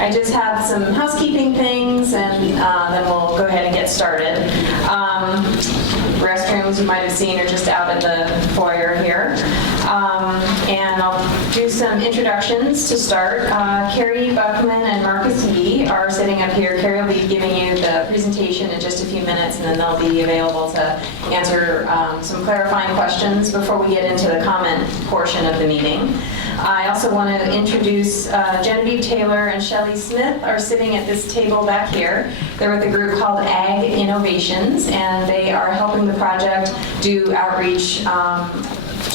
I just have some housekeeping things, and then we'll go ahead and get started. Restrooms, you might have seen, are just out in the foyer here. And I'll do some introductions to start. Carrie Buckman and Marcus Yee are sitting up here. Carrie will be giving you the presentation in just a few minutes, and then they'll be available to answer some clarifying questions before we get into the comment portion of the meeting. I also want to introduce Genevieve Taylor and Shelley Smith are sitting at this table back here. They're with a group called Ag Innovations, and they are helping the project do outreach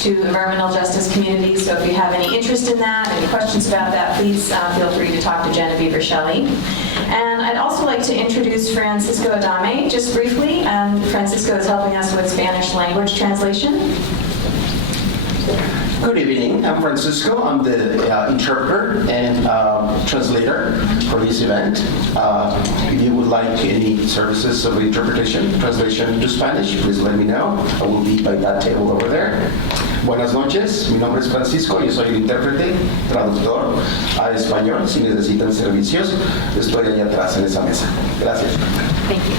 to environmental justice communities. So if you have any interest in that, any questions about that, please feel free to talk to Genevieve or Shelley. And I'd also like to introduce Francisco Adame just briefly. And Francisco is helping us with Spanish language translation. Good evening. I'm Francisco. I'm the interpreter and translator for this event. If you would like any services of interpretation, translation to Spanish, please let me know. I will be by that table over there. Buenas noches. Mi nombre es Francisco. Yo soy el intérprete, traductor a español. Si necesitan servicios, estoy allá atrás en esa mesa. Gracias. Thank you.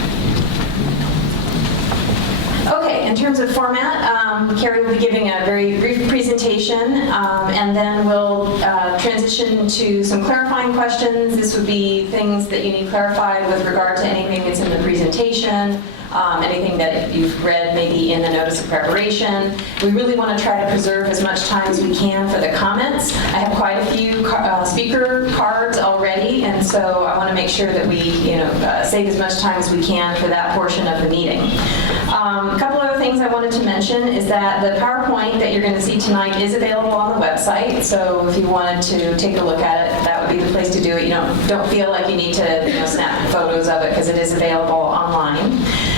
Okay, in terms of format, Carrie will be giving a very brief presentation, and then we'll transition to some clarifying questions. This would be things that you need clarified with regard to anything that's in the presentation, anything that you've read maybe in the notice of preparation. We really want to try to preserve as much time as we can for the comments. I have quite a few speaker cards already, and so I want to make sure that we save as much time as we can for that portion of the meeting. A couple other things I wanted to mention is that the PowerPoint that you're going to see tonight is available on the website, so if you wanted to take a look at it, that would be the place to do it. Don't feel like you need to snap photos of it, because it is available online.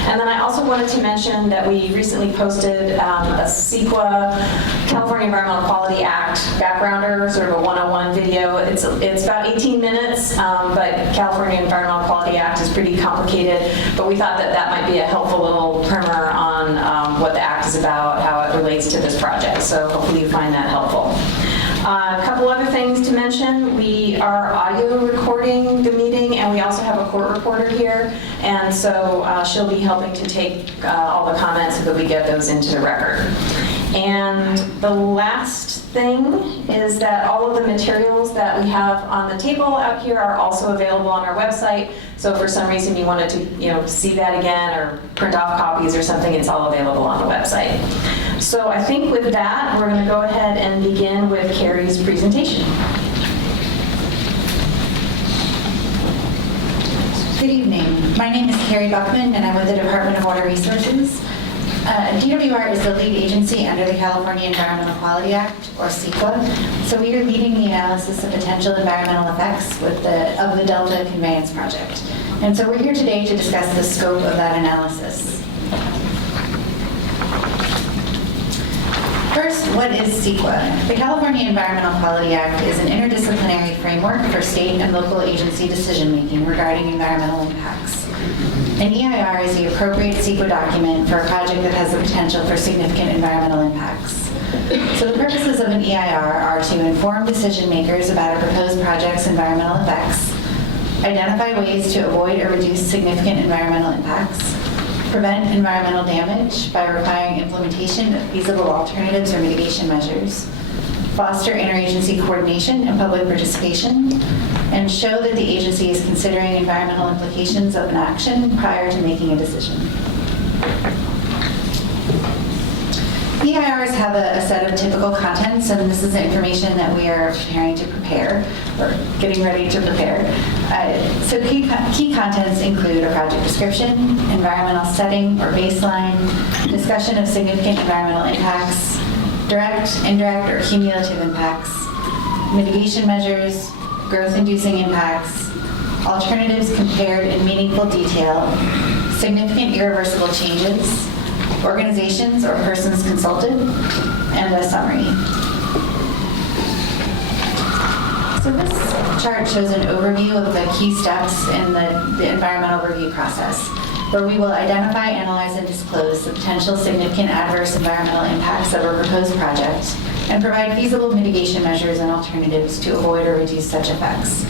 And then I also wanted to mention that we recently posted a SEQA, California Environmental Quality Act backgrounder, sort of a 101 video. It's about 18 minutes, but California Environmental Quality Act is pretty complicated, but we thought that that might be a helpful little primer on what the Act is about, how it relates to this project. So hopefully you find that helpful. A couple other things to mention. We are audio recording the meeting, and we also have a court reporter here, and so she'll be helping to take all the comments so that we get those into the record. And the last thing is that all of the materials that we have on the table out here are also available on our website. So if for some reason you wanted to see that again or print off copies or something, it's all available on the website. So I think with that, we're going to go ahead and begin with Carrie's presentation. Good evening. My name is Carrie Buckman, and I'm with the Department of Water Resources. DWR is the lead agency under the California Environmental Quality Act, or SEQA. So we are leading the analysis of potential environmental effects of the Delta Conveyance project. And so we're here today to discuss the scope of that analysis. First, what is CEQA? The California Environmental Quality Act is an interdisciplinary framework for state and local agency decision-making regarding environmental impacts. An EIR is the appropriate CEQA document for a project that has the potential for significant environmental impacts. So the purposes of an EIR are to inform decision makers about a proposed project's environmental effects, identify ways to avoid or reduce significant environmental impacts, prevent environmental damage by requiring implementation of feasible alternatives or mitigation measures, foster interagency coordination and public participation, and show that the agency is considering environmental implications of an action prior to making a decision. EIRs have a set of typical contents, and this is the information that we are preparing to prepare, or getting ready to prepare. So key contents include a project description, environmental setting or baseline, discussion of significant environmental impacts, direct, indirect, or cumulative impacts, mitigation measures, growth-inducing impacts, alternatives compared in meaningful detail, significant irreversible changes, organizations or persons consulted, and a summary. So this chart shows an overview of the key steps in the environmental review process, where we will identify, analyze, and disclose the potential significant adverse environmental impacts of a proposed project and provide feasible mitigation measures and alternatives to avoid or reduce such effects.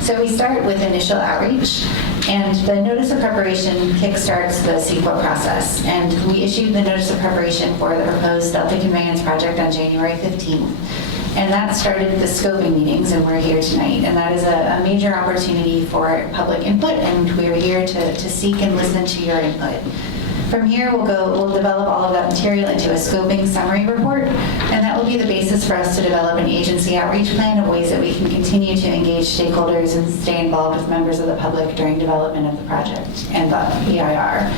So we start with initial outreach, and the notice of preparation kickstarts the CEQA process. And we issued the notice of preparation for the proposed Delta Conveyance project on January 15th. And that started the scoping meetings, and we're here tonight. And that is a major opportunity for public input, and we're here to seek and listen to your input. From here, we'll develop all of that material into a scoping summary report, and that will be the basis for us to develop an agency outreach plan of ways that we can continue to engage stakeholders and stay involved with members of the public during development of the project and the EIR.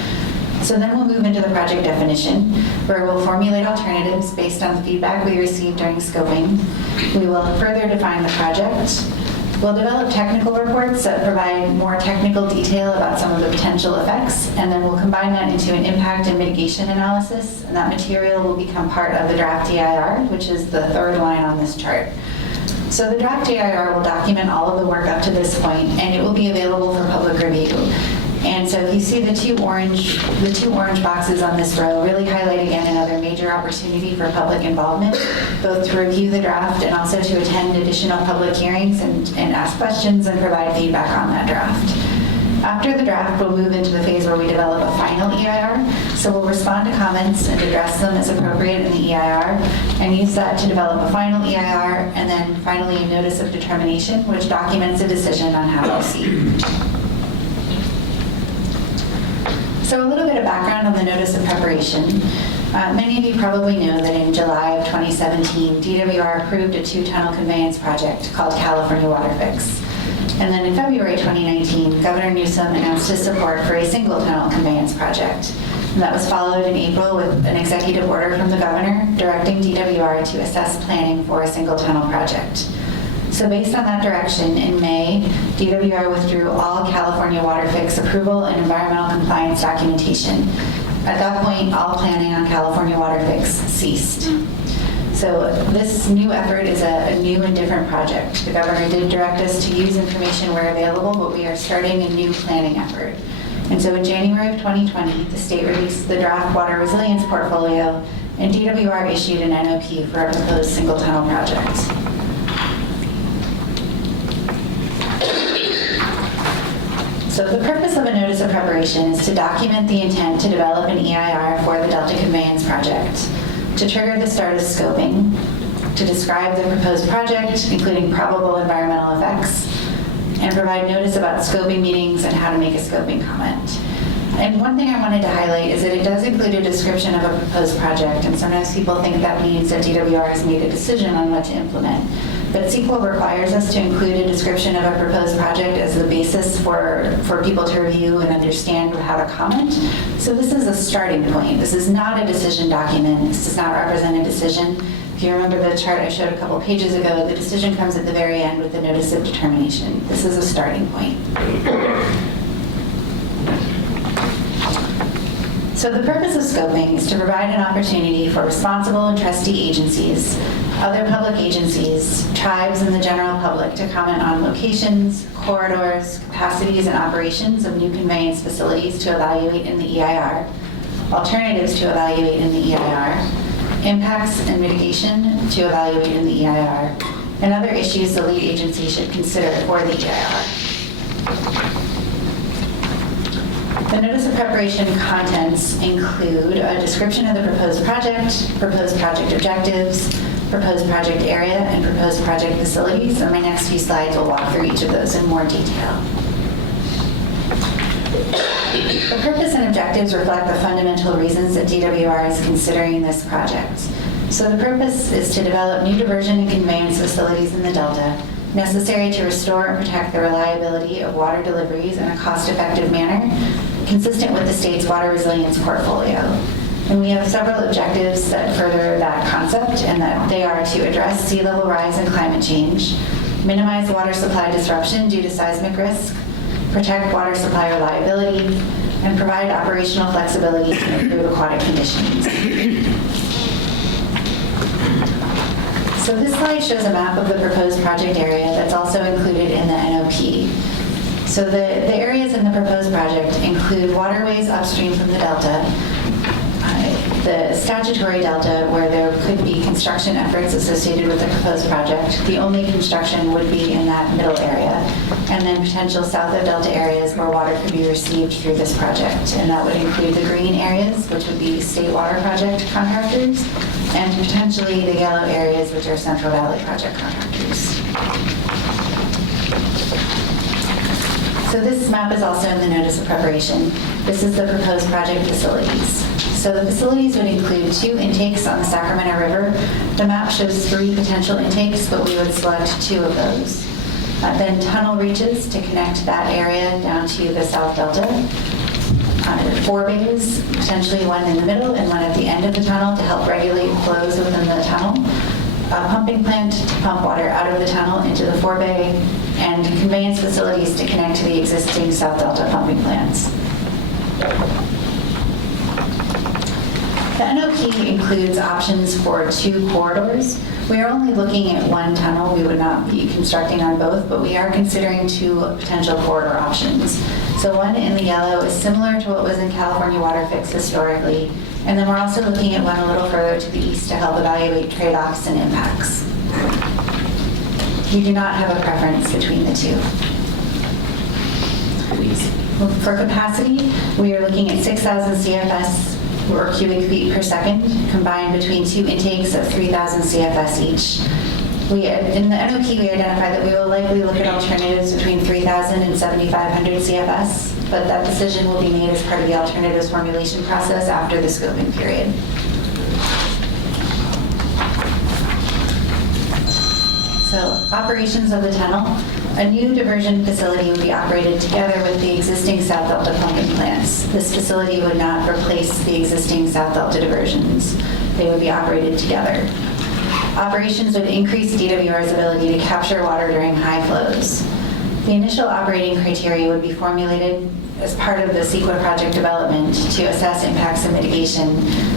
So then we'll move into the project definition, where we'll formulate alternatives based on the feedback we received during scoping. We will further define the project. We'll develop technical reports that provide more technical detail about some of the potential effects, and then we'll combine that into an impact and mitigation analysis, and that material will become part of the draft EIR, which is the third line on this chart. So the draft EIR will document all of the work up to this point, and it will be available for public review. And so if you see the two orange boxes on this row really highlight again another major opportunity for public involvement, both to review the draft and also to attend additional public hearings and ask questions and provide feedback on that draft. After the draft, we'll move into the phase where we develop a final EIR. So we'll respond to comments and address them as appropriate in the EIR, and use that to develop a final EIR, and then finally a notice of determination, which documents a decision on how to proceed. So a little bit of background on the notice of preparation. Many of you probably know that in July of 2017, DWR approved a 2-tunnel conveyance project called California Water Fix. And then in February 2019, Governor Newsom announced his support for a single-tunnel conveyance project. And that was followed in April with an executive order from the governor directing DWR to assess planning for a single-tunnel project. So based on that direction, in May, DWR withdrew all California Water Fix approval and environmental compliance documentation. At that point, all planning on California Water Fix ceased. So this new effort is a new and different project. The governor did direct us to use information where available, but we are starting a new planning effort. And so in January of 2020, the state released the draft water resilience portfolio, and DWR issued an NOP for a proposed single tunnel project. So the purpose of a notice of preparation is to document the intent to develop an EIR for the Delta Conveyance project, to trigger the start of scoping, to describe the proposed project, including probable environmental effects, and provide notice about scoping meetings and how to make a scoping comment. And one thing I wanted to highlight is that it does include a description of a proposed project, and sometimes people think that means that DWR has made a decision on what to implement. But CEQA requires us to include a description of a proposed project as the basis for people to review and understand how to comment. So this is a starting point. This is not a decision document. This does not represent a decision. If you remember the chart I showed a couple pages ago, the decision comes at the very end with the notice of determination. This is a starting point. So the purpose of scoping is to provide an opportunity for responsible and trustee agencies, other public agencies, tribes, and the general public to comment on locations, corridors, capacities, and operations of new conveyance facilities to evaluate in the EIR, alternatives to evaluate in the EIR, impacts and mitigation to evaluate in the EIR, and other issues the lead agency should consider for the EIR. The notice of preparation contents include a description of the proposed project objectives, proposed project area, and proposed project facilities. And my next few slides will walk through each of those in more detail. The purpose and objectives reflect the fundamental reasons that DWR is considering this project. So the purpose is to develop new diversion and conveyance facilities in the Delta, necessary to restore and protect the reliability of water deliveries in a cost-effective manner, consistent with the state's water resilience portfolio. And we have several objectives that further that concept, and that they are to address sea level rise and climate change, minimize water supply disruption due to seismic risk, protect water supply reliability, and provide operational flexibility to improve aquatic conditions. So this slide shows a map of the proposed project area that's also included in the NOP. So the areas in the proposed project include waterways upstream from the Delta, the statutory delta where there could be construction efforts associated with the proposed project. The only construction would be in that middle area, and then potential south of delta areas where water could be received through this project. And that would include the green areas, which would be state water project contractors, and potentially the yellow areas, which are Central Valley project contractors. So this map is also in the notice of preparation. This is the proposed project facilities. So the facilities would include 2 intakes on the Sacramento River. The map shows 3 potential intakes, but we would select 2 of those. Then tunnel reaches to connect that area down to the South Delta. 4 bays, potentially one in the middle and one at the end of the tunnel to help regulate flows within the tunnel. A pumping plant to pump water out of the tunnel into the 4 bay, and conveyance facilities to connect to the existing South Delta pumping plants. The NOP includes options for 2 corridors. We are only looking at 1 tunnel. We would not be constructing on both, but we are considering 2 potential corridor options. So one in the yellow is similar to what was in California Water Fix historically, and then we're also looking at one a little further to the east to help evaluate trade-offs and impacts. We do not have a preference between the 2. For capacity, we are looking at 6,000 CFS or cubic feet per second, combined between 2 intakes of 3,000 CFS each. In the NOP, we identified that we will likely look at alternatives between 3,000 and 7,500 CFS, but that decision will be made as part of the alternatives formulation process after the scoping period. So, operations of the tunnel. A new diversion facility would be operated together with the existing South Delta pumping plants. This facility would not replace the existing South Delta diversions. They would be operated together. Operations would increase DWR's ability to capture water during high flows. The initial operating criteria would be formulated as part of the SEQA project development to assess impacts and mitigation,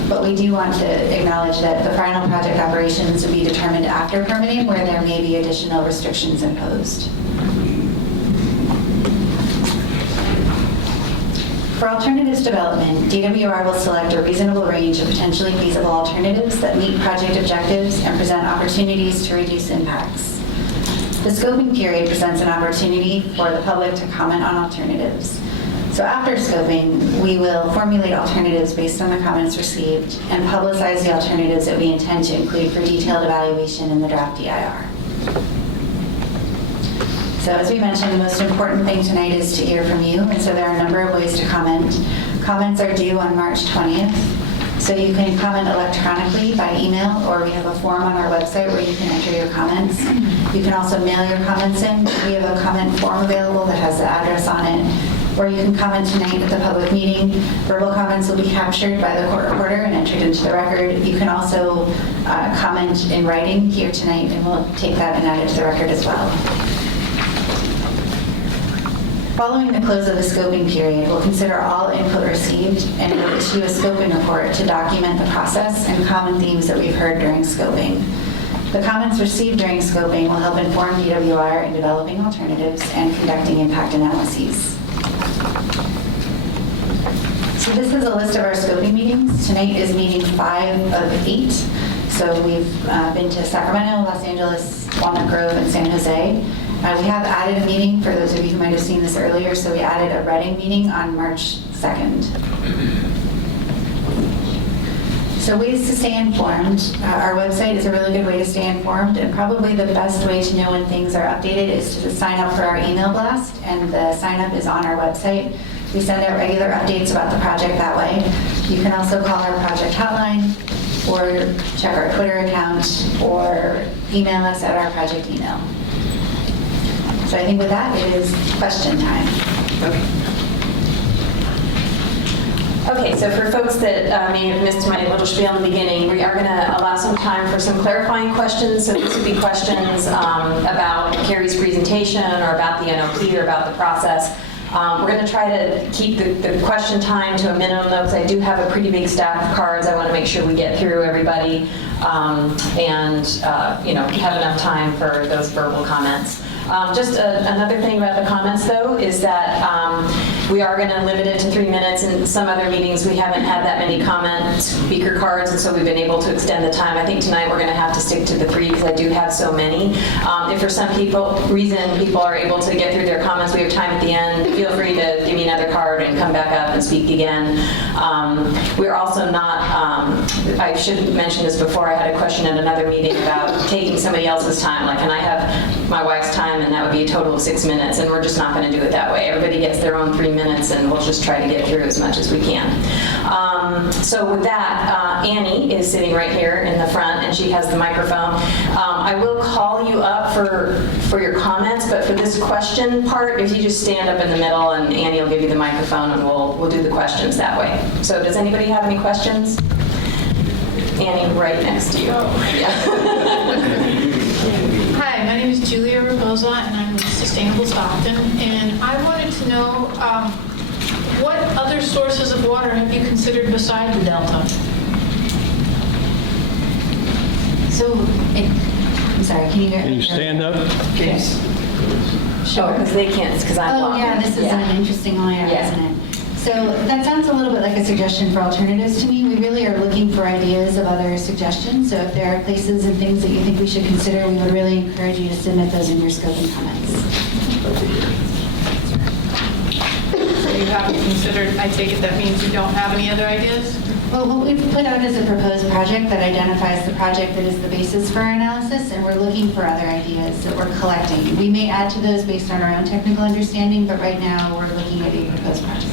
but we do want to acknowledge that the final project operations would be determined after permitting, where there may be additional restrictions imposed. For alternatives development, DWR will select a reasonable range of potentially feasible alternatives that meet project objectives and present opportunities to reduce impacts. The scoping period presents an opportunity for the public to comment on alternatives. So after scoping, we will formulate alternatives based on the comments received and publicize the alternatives that we intend to include for detailed evaluation in the draft DIR. So as we mentioned, the most important thing tonight is to hear from you, and so there are a number of ways to comment. Comments are due on March 20th, so you can comment electronically by email, or we have a form on our website where you can enter your comments. You can also mail your comments in. We have a comment form available that has the address on it, or you can comment tonight at the public meeting. Verbal comments will be captured by the court reporter and entered into the record. You can also comment in writing here tonight, and we'll take that and add it to the record as well. Following the close of the scoping period, we'll consider all input received and we'll issue a scoping report to document the process and common themes that we've heard during scoping. The comments received during scoping will help inform DWR in developing alternatives and conducting impact analyses. So this is a list of our scoping meetings. Tonight is meeting 5 of 8. So we've been to Sacramento, Los Angeles, Walnut Grove, and San Jose. We have added a meeting, for those of you who might have seen this earlier, so we added a Reading meeting on March 2nd. So ways to stay informed. Our website is a really good way to stay informed, and probably the best way to know when things are updated is to sign up for our email blast, and the sign up is on our website. We send out regular updates about the project that way. You can also call our project hotline, or check our Twitter account, or email us at our project email. So I think with that, it is question time. Okay, so for folks that may have missed my little spiel in the beginning, we are going to allow some time for some clarifying questions. So these would be questions about Carrie's presentation or about the NOP or about the process. We're going to try to keep the question time to a minimum, though, because I do have a pretty big stack of cards. I want to make sure we get through everybody and have enough time for those verbal comments. Just another thing about the comments, though, is that We are going to limit it to 3 minutes. In some other meetings, we haven't had that many comment speaker cards, and so we've been able to extend the time. I think tonight we're going to have to stick to the 3 because I do have so many. If for some reason people are able to get through their comments, we have time at the end, feel free to give me another card and come back up and speak again. We're also not, I should mention this before, I had a question at another meeting about taking somebody else's time. Like, can I have my wife's time, and that would be a total of 6 minutes, and we're just not going to do it that way. Everybody gets their own 3 minutes, and we'll just try to get through as much as we can. So with that, Annie is sitting right here in the front, and she has the microphone. I will call you up for your comments, but for this question part, if you just stand up in the middle, and Annie will give you the microphone, and we'll do the questions that way. So does anybody have any questions? Annie, right next to you. Yeah. Hi, my name is Julia Raposa, and I'm with Sustainable Stockton, and I wanted to know what other sources of water have you considered beside the Delta? So, I'm sorry, can you hear? Can you stand up? Yes. Sure, because they can't, because I'm Oh, blocking. yeah, this is an interesting layout, Yeah. isn't it? So that sounds a little bit like a suggestion for alternatives to me. We really are looking for ideas of other suggestions. So if there are places and things that you think we should consider, we would really encourage you to submit those in your scope and comments. So you haven't considered, I take it that means you don't have any other ideas? Well, what we've put out is a proposed project that identifies the project that is the basis for our analysis, and we're looking for other ideas that we're collecting. We may add to those based on our own technical understanding, but right now we're looking at a proposed project.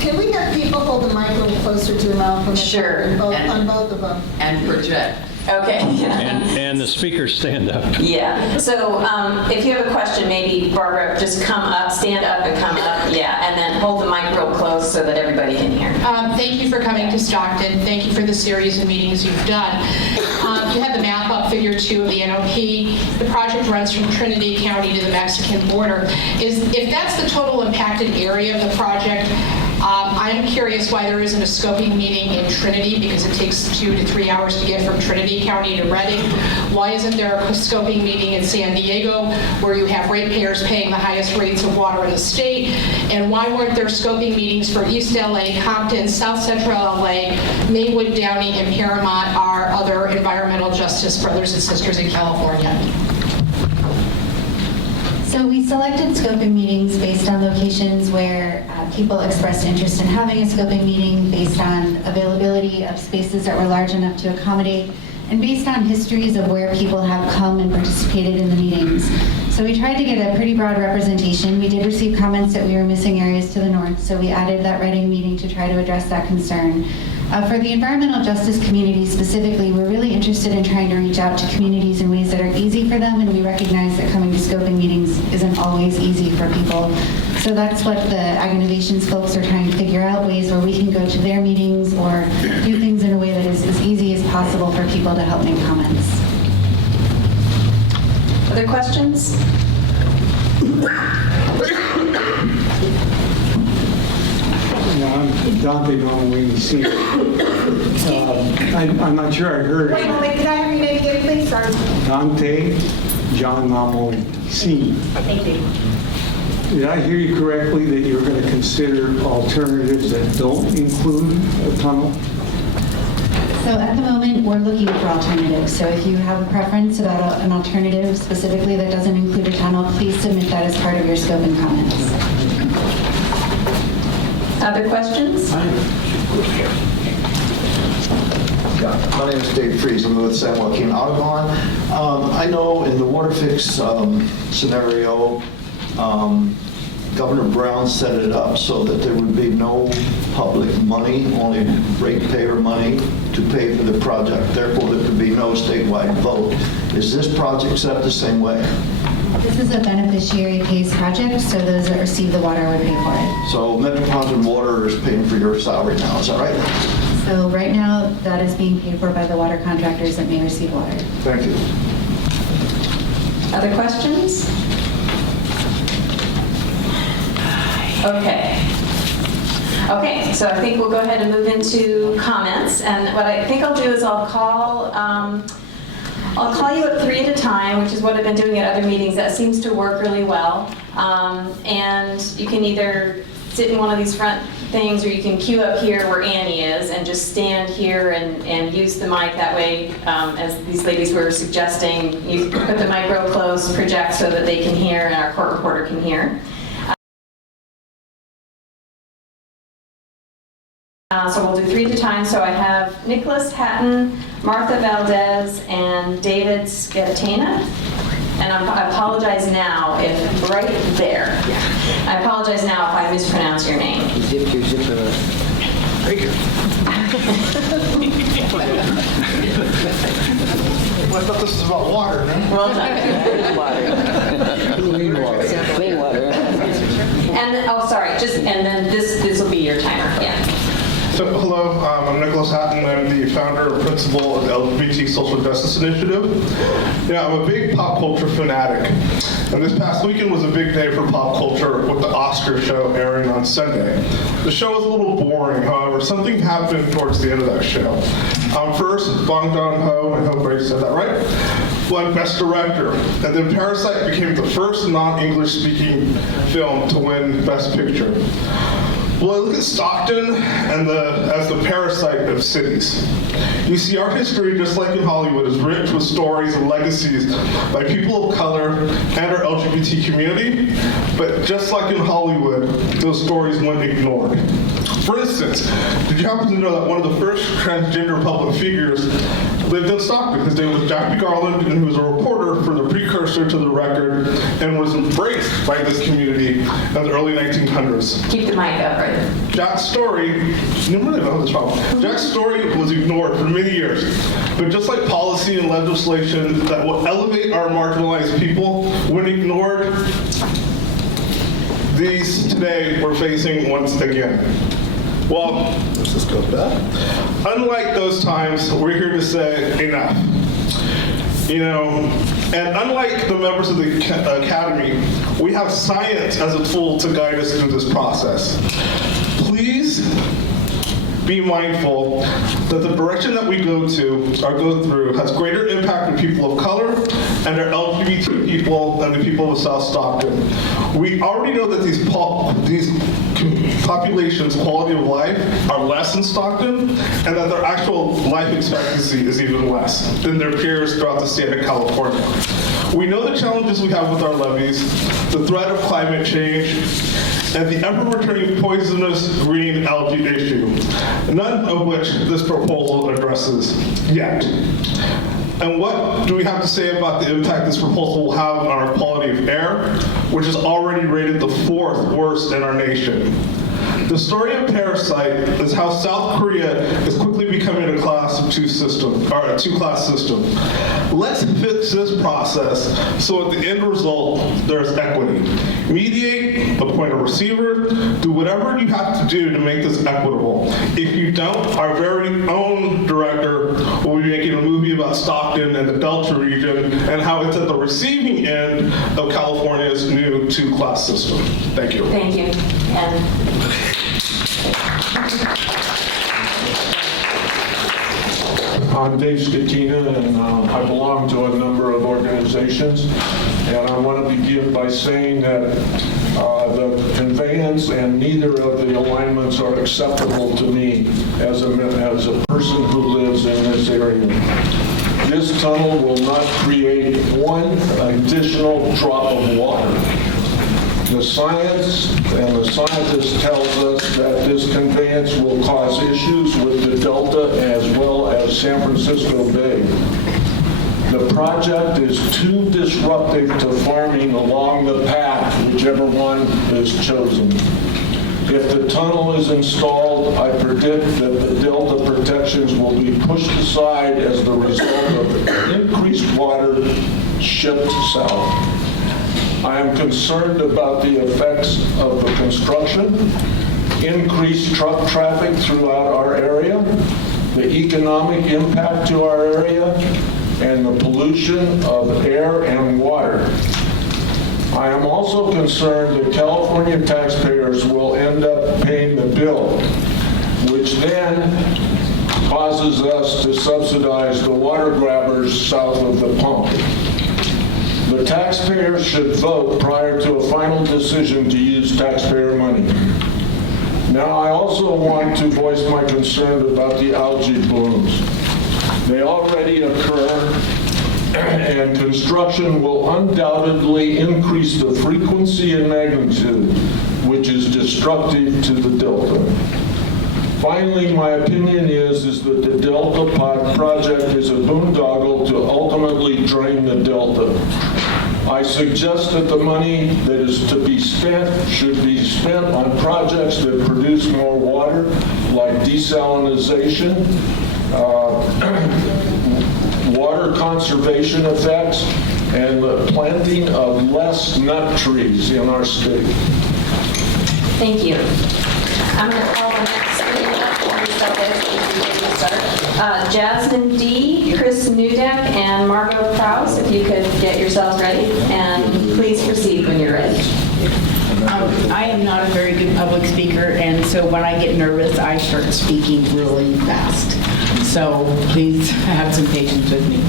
Can we have people hold the mic a little closer to the mouth? Sure. On both of them. And project. Okay. And the speakers stand up. Yeah, so if you have a question, maybe Barbara, just come up, stand up and come up, yeah, and then hold the mic real close so that everybody can hear. Thank you for coming to Stockton. Thank you for the series of meetings you've done. You have the map up, figure 2 of the NOP. The project runs from Trinity County to the Mexican border. If that's the total impacted area of the project, I'm curious why there isn't a scoping meeting in Trinity, because it takes 2 to 3 hours to get from Trinity County to Reading. Why isn't there a scoping meeting in San Diego, where you have ratepayers paying the highest rates of water in the state? And why weren't there scoping meetings for East LA, Compton, South Central LA, Maywood, Downey, and Paramount, our other environmental justice brothers and sisters in California? So we selected scoping meetings based on locations where people expressed interest in having a scoping meeting, based on availability of spaces that were large enough to accommodate, and based on histories of where people have come and participated in the meetings. So we tried to get a pretty broad representation. We did receive comments that we were missing areas to the north, so we added that Reading meeting to try to address that concern. For the environmental justice community specifically, we're really interested in trying to reach out to communities in ways that are easy for them, and we recognize that coming to scoping meetings isn't always easy for people. So that's what the Ag Innovations folks are trying to figure out, ways where we can go to their meetings or do things in a way that is as easy as possible for people to help make comments. Other questions? I'm Dante Donawini Sr. I'm not sure I heard Wait a moment, can I have your name again, please? Sorry. Dante John Mamo Sr. Thank you. Did I hear you correctly that you're going to consider alternatives that don't include a tunnel? So at the moment, we're looking for alternatives. So if you have a preference about an alternative specifically that doesn't include a tunnel, please submit that as part of your scope and comments. Other questions? My name is Dave Fries. I'm with San Joaquin Audubon. I know in the water fix scenario, Governor Brown set it up so that there would be no public money, only ratepayer money to pay for the project. Therefore, there could be no statewide vote. Is this project set the same way? This is a beneficiary pays project, so those that receive the water would pay for it. So Metropolitan Water is paying for your salary now, is that right? So right now, that is being paid for by the water contractors that may receive water. Thank you. Other questions? Okay. Okay, so I think we'll go ahead and move into comments. And what I think I'll do is I'll call I'll call you up 3 at a time, which is what I've been doing at other meetings. That seems to work really well. And you can either sit in one of these front things, or you can queue up here where Annie is and just stand here and use the mic that way. As these ladies were suggesting, you put the mic real close, project so that they can hear and our court reporter can hear. So we'll do 3 at a time. So I have Nicholas Hatton, Martha Valdez, and David Scatena. And I apologize now if, right there. I apologize now if I mispronounce your name. Zip your zipper. Thank you. Well, I thought this was about water, no? Well done. Clean water. Clean water. And, oh, sorry, and then this will be your timer, yeah. So, hello, I'm Nicholas Hatton. I'm the founder and principal of the LGBT Social Justice Initiative. I'm a big pop culture fanatic. And this past weekend was a big day for pop culture with the Oscar show airing on Sunday. The show was a little boring, however, something happened towards the end of that show. First, Bong Joon-ho, I hope I said that right, won Best Director. And then Parasite became the first non-English speaking film to win Best Picture. Well, I look at Stockton as the parasite of cities. You see, our history, just like in Hollywood, is rich with stories and legacies by people of color and our LGBT community. But just like in Hollywood, those stories went ignored. For instance, did you happen to know that one of the first transgender public figures lived in Stockton? His name was Jack Garland, and he was a reporter for the precursor to The Record and was embraced by this community in the early 1900s. Keep the mic up right there. Jack's story, you really know this problem. Jack's story was ignored for many years. But just like policy and legislation that will elevate our marginalized people, when ignored, these today we're facing once again. Well, let's just go back. Unlike those times, we're here to say enough. And unlike the members of the Academy, we have science as a tool to guide us through this process. Please be mindful that the direction that we go through has greater impact on people of color and our LGBT people and the people of South Stockton. We already know that these populations' quality of life are less in Stockton, and that their actual life expectancy is even less than their peers throughout the state of California. We know the challenges we have with our levees, the threat of climate change, and the ever-returning poisonous green algae issue, none of which this proposal addresses yet. And what do we have to say about the impact this proposal will have on our quality of air, which is already rated the 4th worst in our nation? The story of Parasite is how South Korea is quickly becoming a two-class system. Let's fix this process so at the end result, there's equity. Mediate, appoint a receiver, do whatever you have to do to make this equitable. If you don't, our very own director will be making a movie about Stockton and the Delta region and how it's at the receiving end of California's new two-class system. Thank you. Thank you. And I'm Dave Scatena, and I belong to a number of organizations. And I want to begin by saying that the conveyance and neither of the alignments are acceptable to me as a person who lives in this area. This tunnel will not create one additional drop of water. The science and the scientists tells us that this conveyance will cause issues with the Delta as well as San Francisco Bay. The project is too disruptive to farming along the path, whichever one is chosen. If the tunnel is installed, I predict that the Delta protections will be pushed aside as the result of increased water shipped south. I am concerned about the effects of the construction, increased truck traffic throughout our area, the economic impact to our area, and the pollution of air and water. I am also concerned that California taxpayers will end up paying the bill, which then causes us to subsidize the water grabbers south of the pump. The taxpayers should vote prior to a final decision to use taxpayer money. Now, I also want to voice my concern about the algae blooms. They already occur, and construction will undoubtedly increase the frequency and magnitude, which is destructive to the delta. Finally, my opinion is that the Delta Pod project is a boondoggle to ultimately drain the delta. I suggest that the money that is to be spent should be spent on projects that produce more water, like desalination, water conservation effects, and the planting of less nut trees in our state. Thank you. I'm going to call the next three up before we start. Jasmine D., Chris Nudek, and Margot Krause, if you could get yourselves ready. And please proceed when you're ready. I am not a very good public speaker, and so when I get nervous, I start speaking really fast. So please have some patience with me.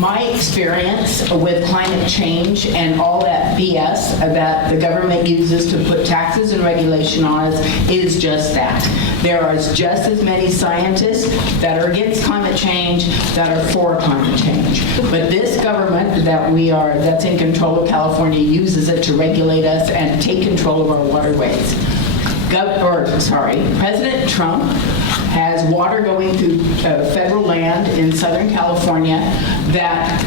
My experience with climate change and all that BS that the government uses to put taxes and regulation on us is just that. There are just as many scientists that are against climate change that are for climate change. But this government that's in control of California uses it to regulate us and take control of our waterways. President Trump has water going through federal land in Southern California that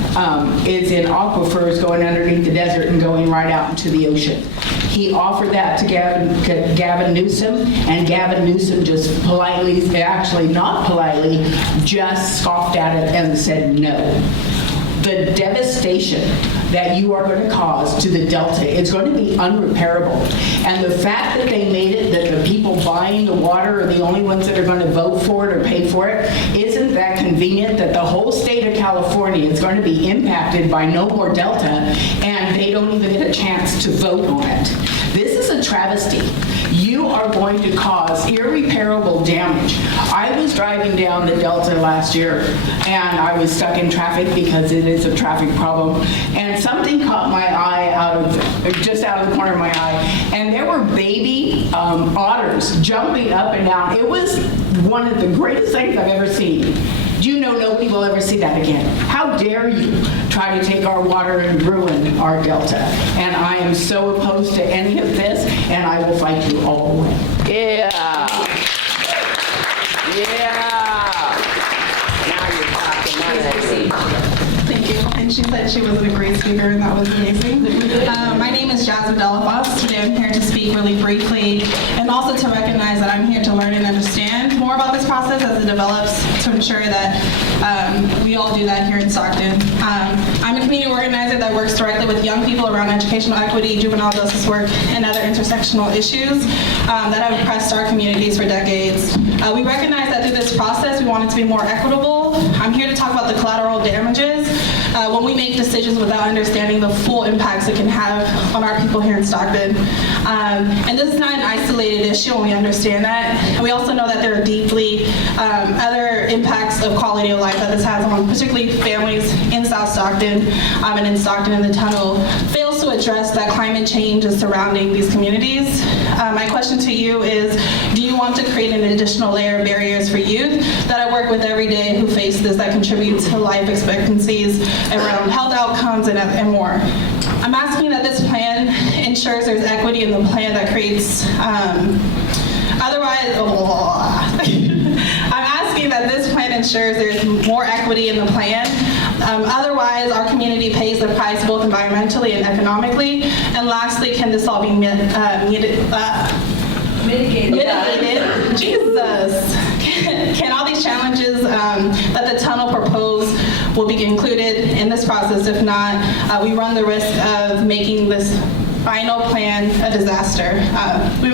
is in aquifers going underneath the desert and going right out into the ocean. He offered that to Gavin Newsom, and Gavin Newsom just politely, actually not politely, just scoffed at it and said no. The devastation that you are going to cause to the Delta is going to be unrepairable. And the fact that they made it that the people buying the water are the only ones that are going to vote for it or pay for it, isn't that convenient that the whole state of California is going to be impacted by no more Delta and they don't even get a chance to vote on it? This is a travesty. You are going to cause irreparable damage. I was driving down the Delta last year and I was stuck in traffic because it is a traffic problem, and something caught my eye just out of the corner of my eye, and there were baby otters jumping up and down. It was one of the greatest things I've ever seen. Do you know nobody will ever see that again? How dare you try to take our water and ruin our Delta? And I am so opposed to any of this, and I will fight you all the way. Yeah. Yeah. Now you're talking. Please proceed. Thank you. And she said she was a great speaker, and that was amazing. My name is Jasmine Delafos. Today I'm here to speak really briefly and also to recognize that I'm here to learn and understand more about this process as it develops to ensure that we all do that here in Stockton. I'm a community organizer that works directly with young people around educational equity, juvenile justice work, and other intersectional issues that have oppressed our communities for decades. We recognize that through this process, we want it to be more equitable. I'm here to talk about the collateral damages when we make decisions without understanding the full impacts it can have on our people here in Stockton. And this is not an isolated issue, and we understand that. And we also know that there are deeply other impacts of quality of life that this has on particularly families in South Stockton and in Stockton in the Tunnel. Fails to address that climate change is surrounding these communities. My question to you is, do you want to create an additional layer of barriers for youth that I work with every day who face this that contribute to life expectancies around health outcomes and more? I'm asking that this plan ensures there's equity in the plan that creates, I'm asking that this plan ensures there's more equity in the plan. Otherwise, our community pays the price both environmentally and economically. And lastly, can this all be mitigated? Jesus. Can all these challenges that the tunnel proposed will be included in this process? If not, we run the risk of making this final plan a disaster. We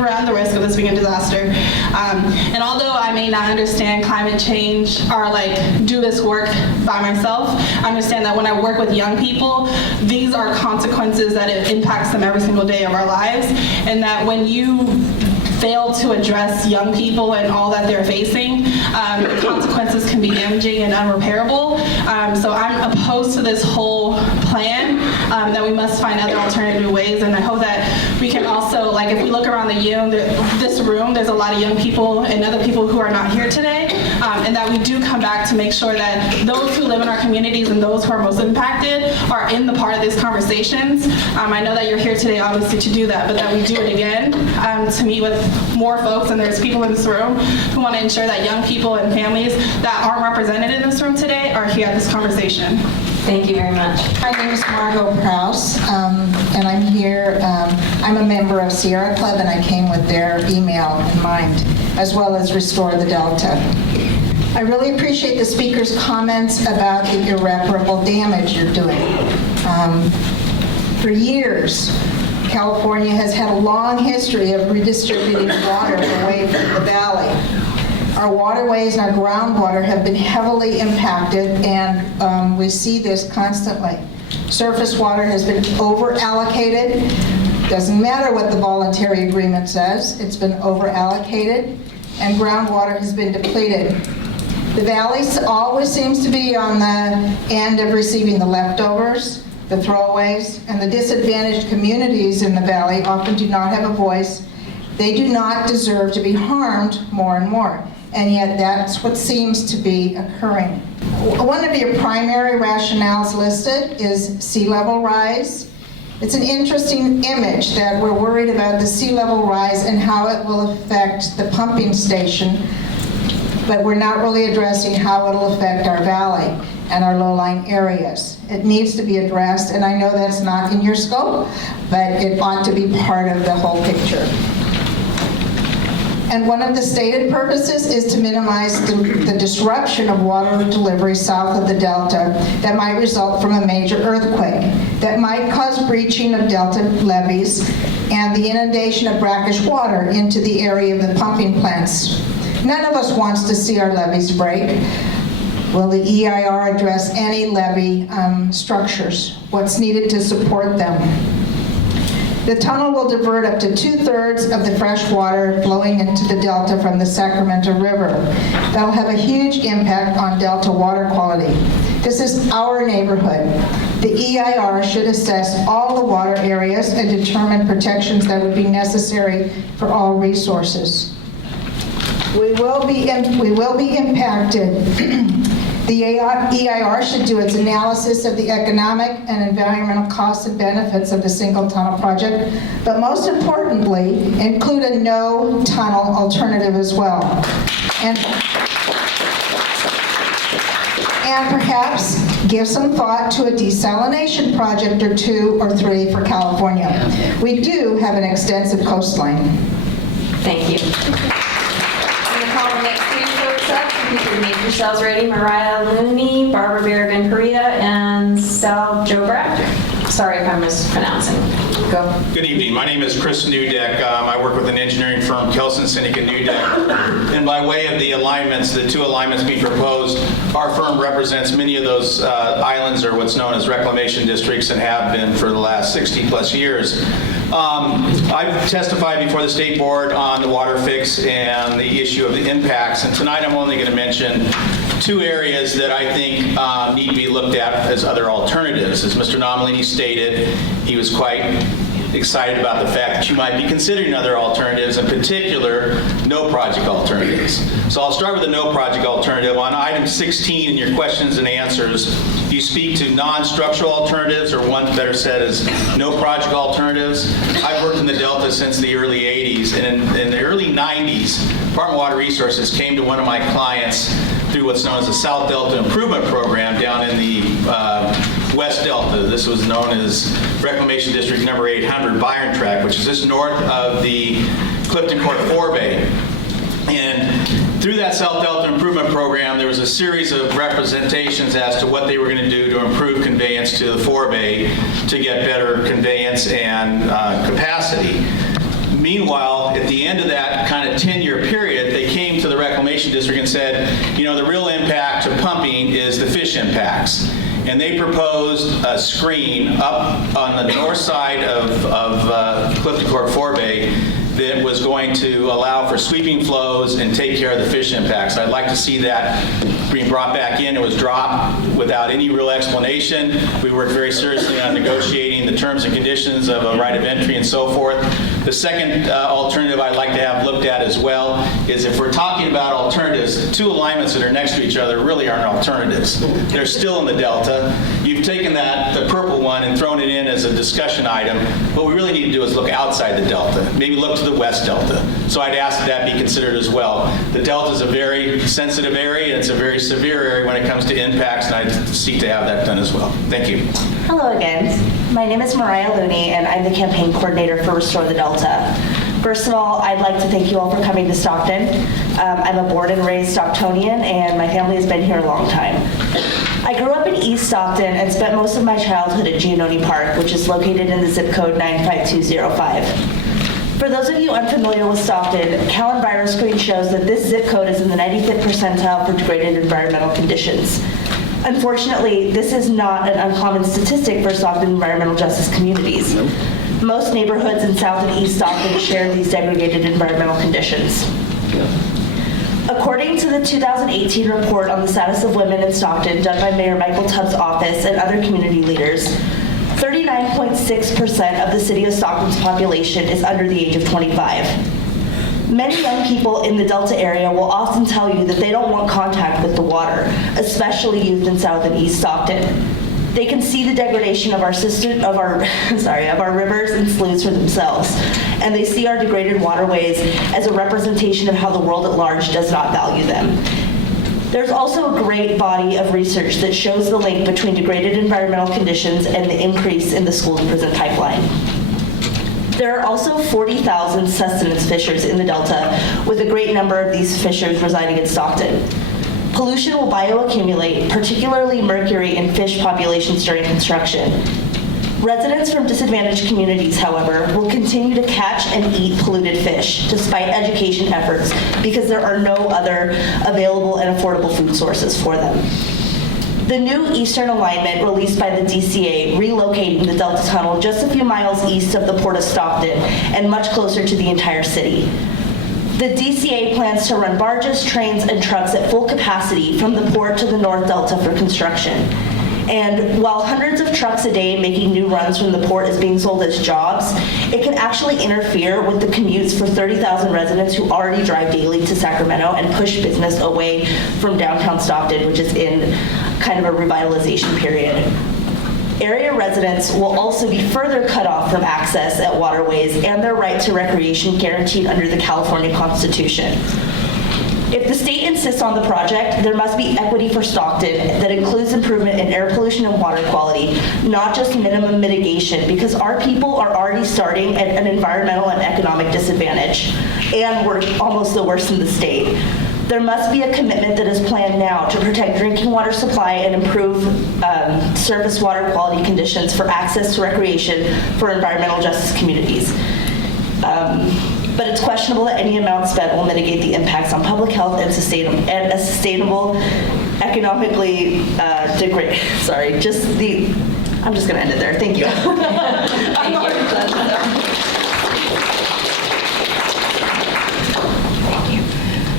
run the risk of this being a disaster. And although I may not understand climate change or do this work by myself, I understand that when I work with young people, these are consequences that it impacts them every single day of our lives, and that when you fail to address young people and all that they're facing, the consequences can be damaging and unrepairable. So I'm opposed to this whole plan, that we must find other alternative ways. And I hope that we can also, like if we look around this room, there's a lot of young people and other people who are not here today, and that we do come back to make sure that those who live in our communities and those who are most impacted are in the part of these conversations. I know that you're here today obviously to do that, but that we do it again, to meet with more folks, and there's people in this room who want to ensure that young people and families that aren't represented in this room today are here at this conversation. Thank you very much. My name is Margot Prouse, and I'm here. I'm a member of Sierra Club, and I came with their email in mind, as well as Restore the Delta. I really appreciate the speaker's comments about the irreparable damage you're doing. For years, California has had a long history of redistributing water away from the valley. Our waterways and our groundwater have been heavily impacted, and we see this constantly. Surface water has been over-allocated. Doesn't matter what the voluntary agreement says, it's been over-allocated, and groundwater has been depleted. The valley always seems to be on the end of receiving the leftovers, the throwaways, and the disadvantaged communities in the valley often do not have a voice. They do not deserve to be harmed more and more. And yet that's what seems to be occurring. One of your primary rationales listed is sea level rise. It's an interesting image that we're worried about the sea level rise and how it will affect the pumping station, but we're not really addressing how it'll affect our valley and our low-lying areas. It needs to be addressed, and I know that's not in your scope, but it ought to be part of the whole picture. And one of the stated purposes is to minimize the disruption of water delivery south of the Delta that might result from a major earthquake that might cause breaching of Delta levees and the inundation of brackish water into the area of the pumping plants. None of us wants to see our levees break. Will the EIR address any levee structures? What's needed to support them? The tunnel will divert up to 2/3 of the fresh water flowing into the Delta from the Sacramento River. That'll have a huge impact on Delta water quality. This is our neighborhood. The EIR should assess all the water areas and determine protections that would be necessary for all resources. We will be impacted. The EIR should do its analysis of the economic and environmental costs and benefits of the single tunnel project, but most importantly, include a no tunnel alternative as well. And perhaps give some thought to a desalination project or 2 or 3 for California. We do have an extensive coastline. Thank you. I'm going to call the next 3 folks up. You can make yourselves ready. Mariah Looney, Barbara Berrigan-Perea, and Sal Joe Bractor. Sorry if I'm mispronouncing. Go. Good evening. My name is Chris Newdeck. I work with an engineering firm, Kelson, Sinek, and Newdeck. And by way of the alignments, the 2 alignments being proposed, our firm represents many of those islands, or what's known as reclamation districts, and have been for the last 60-plus years. I've testified before the State Board on the water fix and the issue of the impacts, and tonight I'm only going to mention 2 areas that I think need to be looked at as other alternatives. As Mr. Nomalini stated, he was quite excited about the fact that you might be considering other alternatives, in particular, no project alternatives. So I'll start with the no project alternative. On item 16 in your questions and answers, you speak to non-structural alternatives, or one better said is no project alternatives. I've worked in the Delta since the early 80s, and in the early 90s, Department of Water Resources came to one of my clients through what's known as the South Delta Improvement Program down in the West Delta. This was known as Reclamation District number 800, Byron Tract, which is just north of the Clifton Court forebay. And through that South Delta Improvement Program, there was a series of representations as to what they were going to do to improve conveyance to the forebay to get better conveyance and capacity. Meanwhile, at the end of that kind of 10-year period, they came to the Reclamation District and said, you know, the real impact of pumping is the fish impacts. And they proposed a screen up on the north side of Clifton Court forebay that was going to allow for sweeping flows and take care of the fish impacts. I'd like to see that being brought back in. It was dropped without any real explanation. We worked very seriously on negotiating the terms and conditions of a right of entry and so forth. The second alternative I'd like to have looked at as well is if we're talking about alternatives, the two alignments that are next to each other really aren't alternatives. They're still in the delta. You've taken the purple one and thrown it in as a discussion item. What we really need to do is look outside the delta, maybe look to the west delta. So I'd ask that be considered as well. The delta is a very sensitive area. It's a very severe area when it comes to impacts, and I'd seek to have that done as well. Thank you. Hello again. My name is Mariah Looney, and I'm the campaign coordinator for Restore the Delta. First of all, I'd like to thank you all for coming to Stockton. I'm a born and raised Stocktonian, and my family has been here a long time. I grew up in East Stockton and spent most of my childhood at Giannone Park, which is located in the zip code 95205. For those of you unfamiliar with Stockton, Cal EnviroScreen shows that this zip code is in the 95th percentile for degraded environmental conditions. Unfortunately, this is not an uncommon statistic for Stockton environmental justice communities. Most neighborhoods in South and East Stockton share these degraded environmental conditions. According to the 2018 report on the status of women in Stockton done by Mayor Michael Tubbs' office and other community leaders, 39.6% of the city of Stockton's population is under the age of 25. Many young people in the Delta area will often tell you that they don't want contact with the water, especially youth in South and East Stockton. They can see the degradation of our rivers and sloughs for themselves, and they see our degraded waterways as a representation of how the world at large does not value them. There's also a great body of research that shows the link between degraded environmental conditions and the increase in the school-to-prison pipeline. There are also 40,000 sustenance fishers in the Delta, with a great number of these fishers residing in Stockton. Pollution will bioaccumulate, particularly mercury in fish populations during construction. Residents from disadvantaged communities, however, will continue to catch and eat polluted fish, despite education efforts, because there are no other available and affordable food sources for them. The new eastern alignment released by the DCA, relocating the Delta Tunnel just a few miles east of the Port of Stockton and much closer to the entire city. The DCA plans to run barges, trains, and trucks at full capacity from the port to the North Delta for construction. And while hundreds of trucks a day making new runs from the port is being sold as jobs, it can actually interfere with the commutes for 30,000 residents who already drive daily to Sacramento and push business away from downtown Stockton, which is in kind of a revitalization period. Area residents will also be further cut off from access at waterways and their right to recreation guaranteed under the California Constitution. If the state insists on the project, there must be equity for Stockton that includes improvement in air pollution and water quality, not just minimum mitigation, because our people are already starting at an environmental and economic disadvantage, and we're almost the worst in the state. There must be a commitment that is planned now to protect drinking water supply and improve surface water quality conditions for access to recreation for environmental justice communities. But it's questionable that any amount spent will mitigate the impacts on public health and a sustainable, economically I'm just going to end it there. Thank you.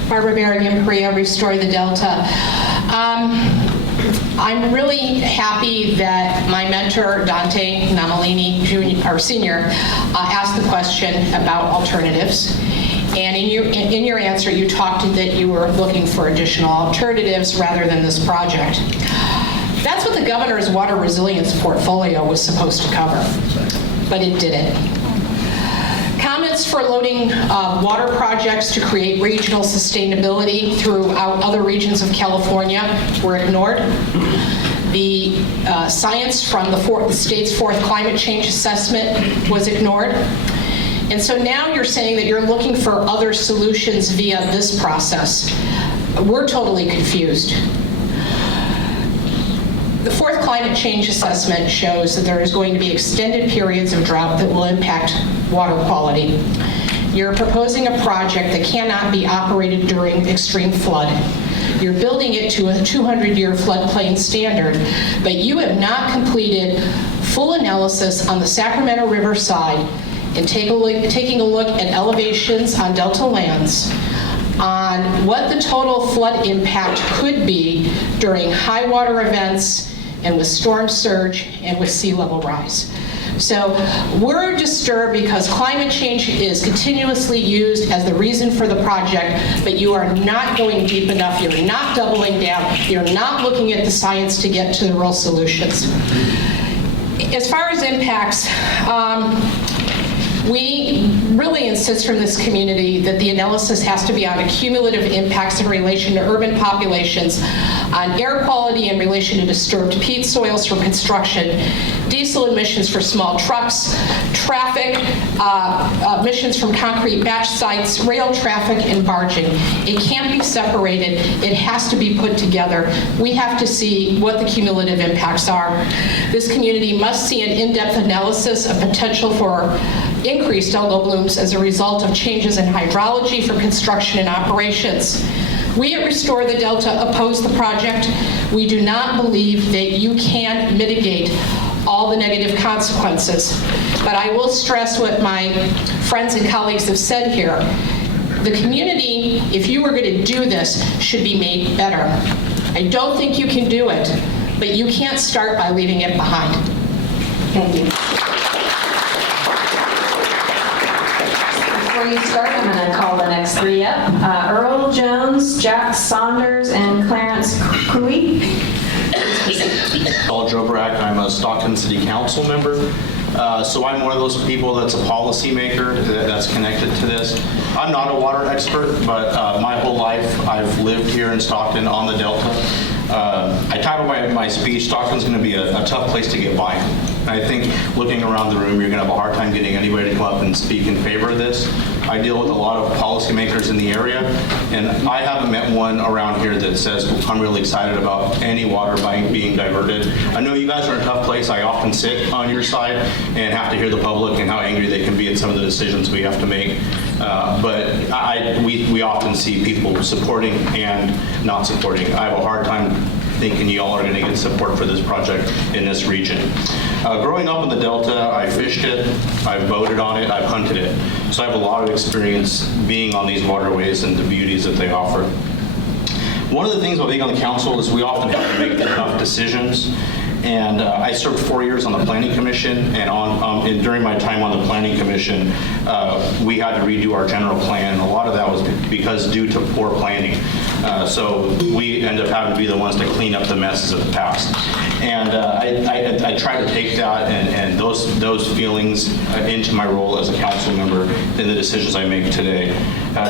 Barbara Berrigan, Priya, Restore the Delta. I'm really happy that my mentor, Dante Namalini, Senior, asked the question about alternatives. And in your answer, you talked that you were looking for additional alternatives rather than this project. That's what the governor's water resilience portfolio was supposed to cover, but it didn't. Comments for loading water projects to create regional sustainability throughout other regions of California were ignored. The science from the state's fourth climate change assessment was ignored. And so now you're saying that you're looking for other solutions via this process. We're totally confused. The fourth climate change assessment shows that there is going to be extended periods of drought that will impact water quality. You're proposing a project that cannot be operated during extreme flood. You're building it to a 200-year floodplain standard, but you have not completed full analysis on the Sacramento River side and taking a look at elevations on Delta lands on what the total flood impact could be during high water events and with storm surge and with sea level rise. So we're disturbed because climate change is continuously used as the reason for the project, but you are not going deep enough, you're not doubling down, you're not looking at the science to get to the real solutions. As far as impacts, we really insist from this community that the analysis has to be on cumulative impacts in relation to urban populations, on air quality in relation to disturbed peat soils from construction, diesel emissions for small trucks, traffic, emissions from concrete batch sites, rail traffic, and barging. It can't be separated. It has to be put together. We have to see what the cumulative impacts are. This community must see an in-depth analysis of potential for increased algal blooms as a result of changes in hydrology for construction and operations. We at Restore the Delta oppose the project. We do not believe that you can mitigate all the negative consequences. But I will stress what my friends and colleagues have said here. The community, if you were going to do this, should be made better. I don't think you can do it, but you can't start by leaving it behind. Thank you. Before you start, I'm going to call the next three up. Earl Jones, Jack Saunders, and Clarence Cooey. Paul Jobrak, I'm a Stockton City Council member. So I'm one of those people that's a policymaker that's connected to this. I'm not a water expert, but my whole life I've lived here in Stockton on the Delta. I titled my speech, Stockton's going to be a tough place to get by. And I think looking around the room, you're going to have a hard time getting anybody to come up and speak in favor of this. I deal with a lot of policymakers in the area, and I haven't met one around here that says, I'm really excited about any water being diverted. I know you guys are in a tough place. I often sit on your side and have to hear the public and how angry they can be at some of the decisions we have to make. But we often see people supporting and not supporting. I have a hard time thinking you all are going to get support for this project in this region. Growing up in the Delta, I fished it, I've boated on it, I've hunted it. So I have a lot of experience being on these waterways and the beauties that they offer. One of the things about being on the council is we often have to make tough decisions. And I served 4 years on the Planning Commission, and during my time on the Planning Commission, we had to redo our general plan. A lot of that was because due to poor planning. So we ended up having to be the ones to clean up the messes of the past. And I try to take that and those feelings into my role as a council member in the decisions I make today.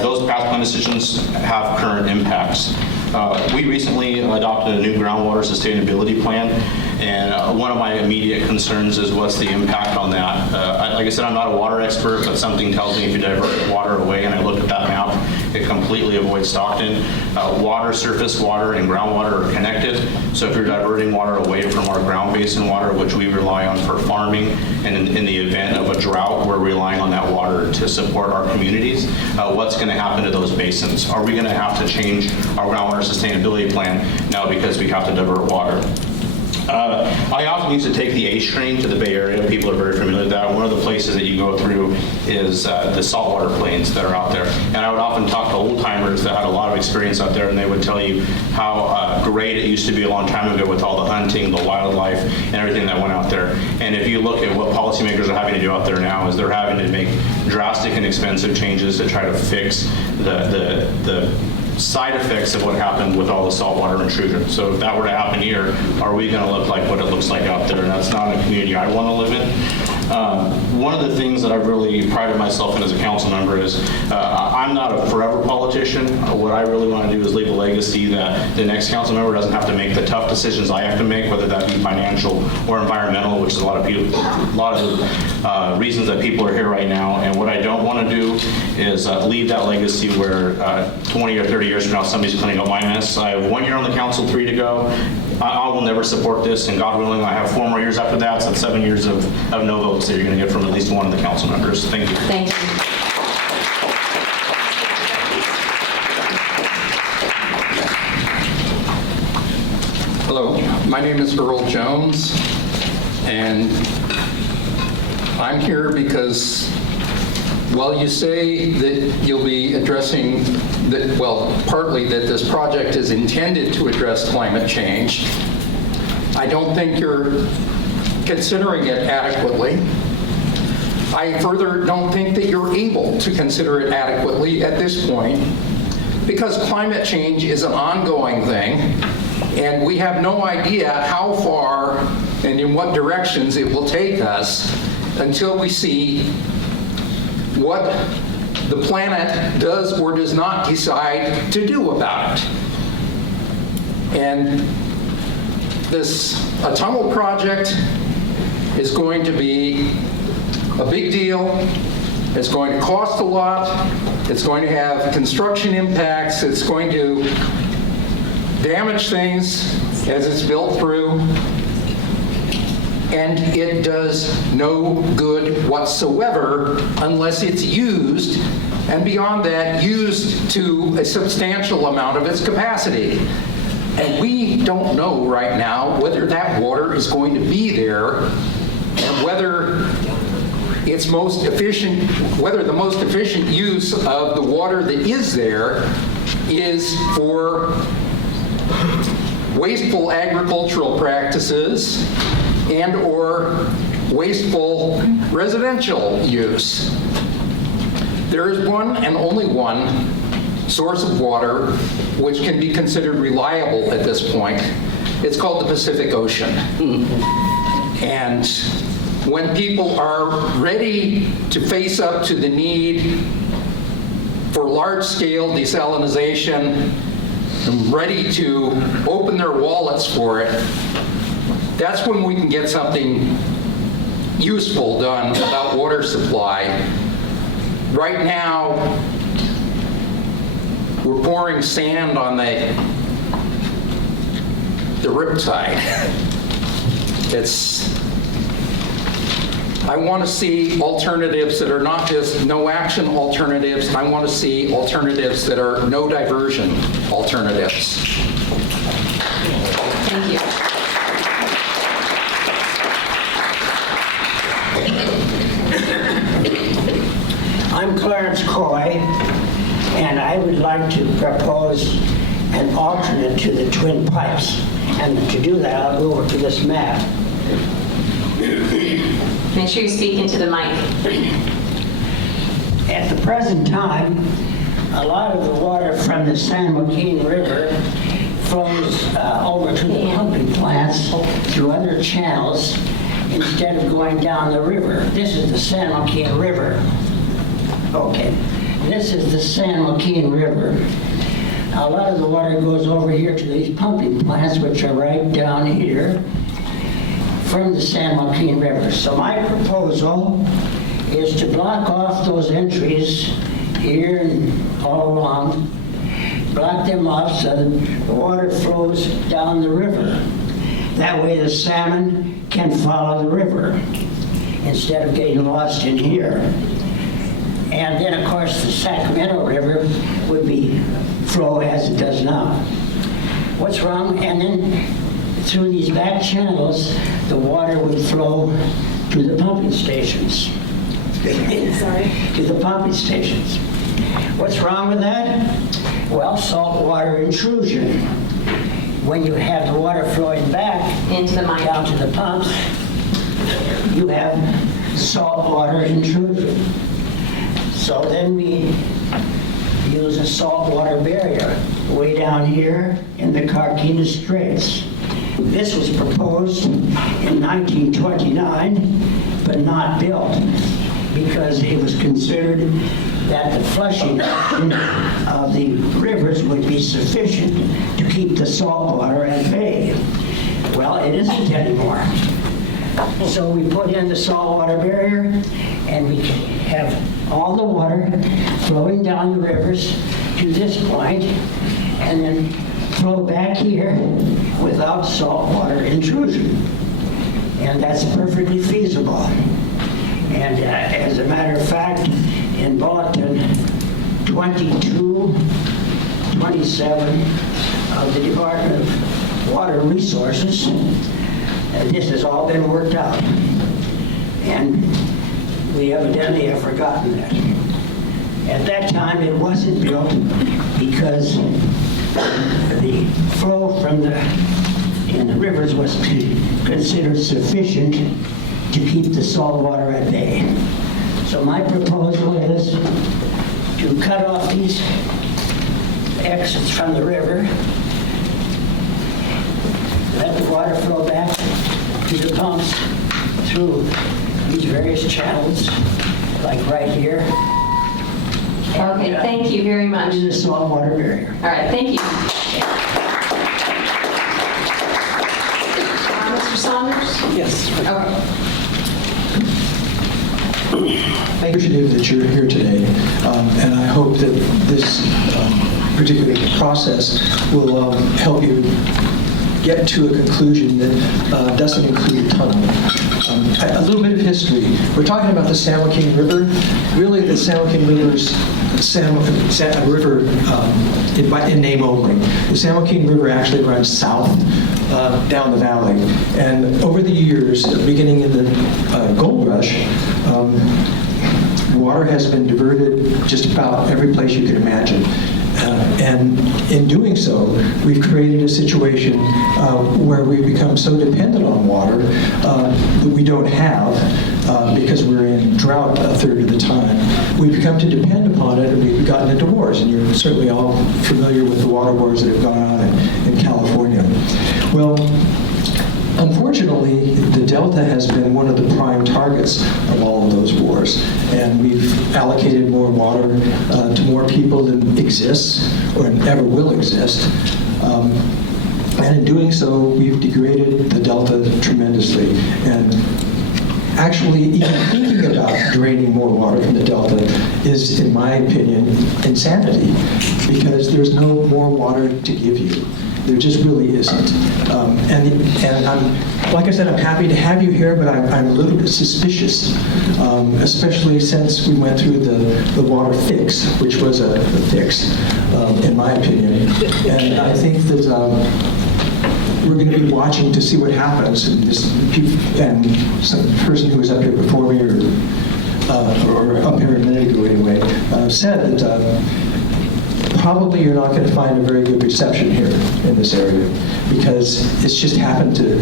Those past plan decisions have current impacts. We recently adopted a new groundwater sustainability plan, and one of my immediate concerns is what's the impact on that. Like I said, I'm not a water expert, but something tells me if you divert water away, and I looked at that map, it completely avoids Stockton. Water, surface water, and groundwater are connected, so if you're diverting water away from our ground basin water, which we rely on for farming, and in the event of a drought, we're relying on that water to support our communities, what's going to happen to those basins? Are we going to have to change our groundwater sustainability plan now because we have to divert water? I often used to take the H train to the Bay Area. People are very familiar with that. One of the places that you go through is the saltwater plains that are out there. And I would often talk to old timers that had a lot of experience out there, and they would tell you how great it used to be a long time ago with all the hunting, the wildlife, and everything that went out there. And if you look at what policymakers are having to do out there now, is they're having to make drastic and expensive changes to try to fix the side effects of what happened with all the saltwater intrusion. So if that were to happen here, are we going to look like what it looks like out there? And that's not a community I want to live in. One of the things that I've really prided myself in as a council member is I'm not a forever politician. What I really want to do is leave a legacy that the next council member doesn't have to make the tough decisions I have to make, whether that be financial or environmental, which is a lot of the reasons that people are here right now. And what I don't want to do is leave that legacy where 20 or 30 years from now somebody's cleaning up my mess. I have 1 year on the council, 3 to go. I will never support this, and God willing, I have 4 more years after that, so that's 7 years of no votes that you're going to get from at least one of the council members. Thank you. Thank you. Hello, my name is Earl Jones, and I'm here because Well, you say that you'll be addressing, partly that this project is intended to address climate change. I don't think you're considering it adequately. I further don't think that you're able to consider it adequately at this point, because climate change is an ongoing thing, and we have no idea how far and in what directions it will take us until we see what the planet does or does not decide to do about it. And a tunnel project is going to be a big deal. It's going to cost a lot. It's going to have construction impacts. It's going to damage things as it's built through. And it does no good whatsoever unless it's used, and beyond that, used to a substantial amount of its capacity. And we don't know right now whether that water is going to be there and whether its most efficient, whether the most efficient use of the water that is there is for wasteful agricultural practices and or wasteful residential use. There is one and only one source of water which can be considered reliable at this point. It's called the Pacific Ocean. And when people are ready to face up to the need for large-scale desalination and ready to open their wallets for it, that's when we can get something useful done about water supply. Right now, we're pouring sand on the riptide. I want to see alternatives that are not just no action alternatives. I want to see alternatives that are no diversion alternatives. Thank you. I'm Clarence Coy, and I would like to propose an alternate to the Twin Pipes. And to do that, I'll go over to this map. Make sure you speak into the mic. At the present time, a lot of the water from the San Joaquin River flows over to the pumping plants through other channels instead of going down the river. This is the San Joaquin River. Okay, this is the San Joaquin River. A lot of the water goes over here to these pumping plants, which are right down here from the San Joaquin River. So my proposal is to block off those entries here and all along, block them off so that the water flows down the river. That way the salmon can follow the river instead of getting lost in here. And then, of course, the Sacramento River would flow as it does now. What's wrong? And then through these back channels, the water would flow to the pumping stations. Sorry? To the pumping stations. What's wrong with that? Well, saltwater intrusion. When you have the water flowing back into the mine down to the pumps, you have saltwater intrusion. So then we use a saltwater barrier way down here in the Carquinez Straits. This was proposed in 1929, but not built because it was considered that the flushing of the rivers would be sufficient to keep the saltwater at bay. Well, it isn't anymore. So we put in the saltwater barrier, and we can have all the water flowing down the rivers to this point, and then flow back here without saltwater intrusion. And that's perfectly feasible. And as a matter of fact, in Bulletin 2227 of the Department of Water Resources, this has all been worked out. And we evidently have forgotten that. At that time, it wasn't built because the flow in the rivers was considered sufficient to keep the salt water at bay. So my proposal is to cut off these exits from the river, let the water flow back to the pumps through these various channels, like right here. Okay, thank you very much. Under the saltwater barrier. All right, thank you. Mr. Saunders? Yes. Okay. I'm appreciative that you're here today, and I hope that this particular process will help you get to a conclusion that doesn't include a tunnel. A little bit of history. We're talking about the San Joaquin River. Really, the San Joaquin River's River in name only. The San Joaquin River actually runs south down the valley, and over the years, beginning in the gold rush, water has been diverted just about every place you can imagine. And in doing so, we've created a situation where we've become so dependent on water that we don't have, because we're in drought a third of the time. We've become to depend upon it, and we've gotten into wars. And you're certainly all familiar with the water wars that have gone on in California. Well, unfortunately, the Delta has been one of the prime targets of all of those wars, and we've allocated more water to more people than exists or ever will exist. And in doing so, we've degraded the Delta tremendously. And actually, even thinking about draining more water from the Delta is, in my opinion, insanity, because there's no more water to give you. There just really isn't. And I'm, like I said, I'm happy to have you here, but I'm a little bit suspicious, especially since we went through the water fix, which was a fix, in my opinion. And I think that we're going to be watching to see what happens. And some person who was up here before me, or up here a minute ago anyway, said that probably you're not going to find a very good reception here in this area, because it's just happened to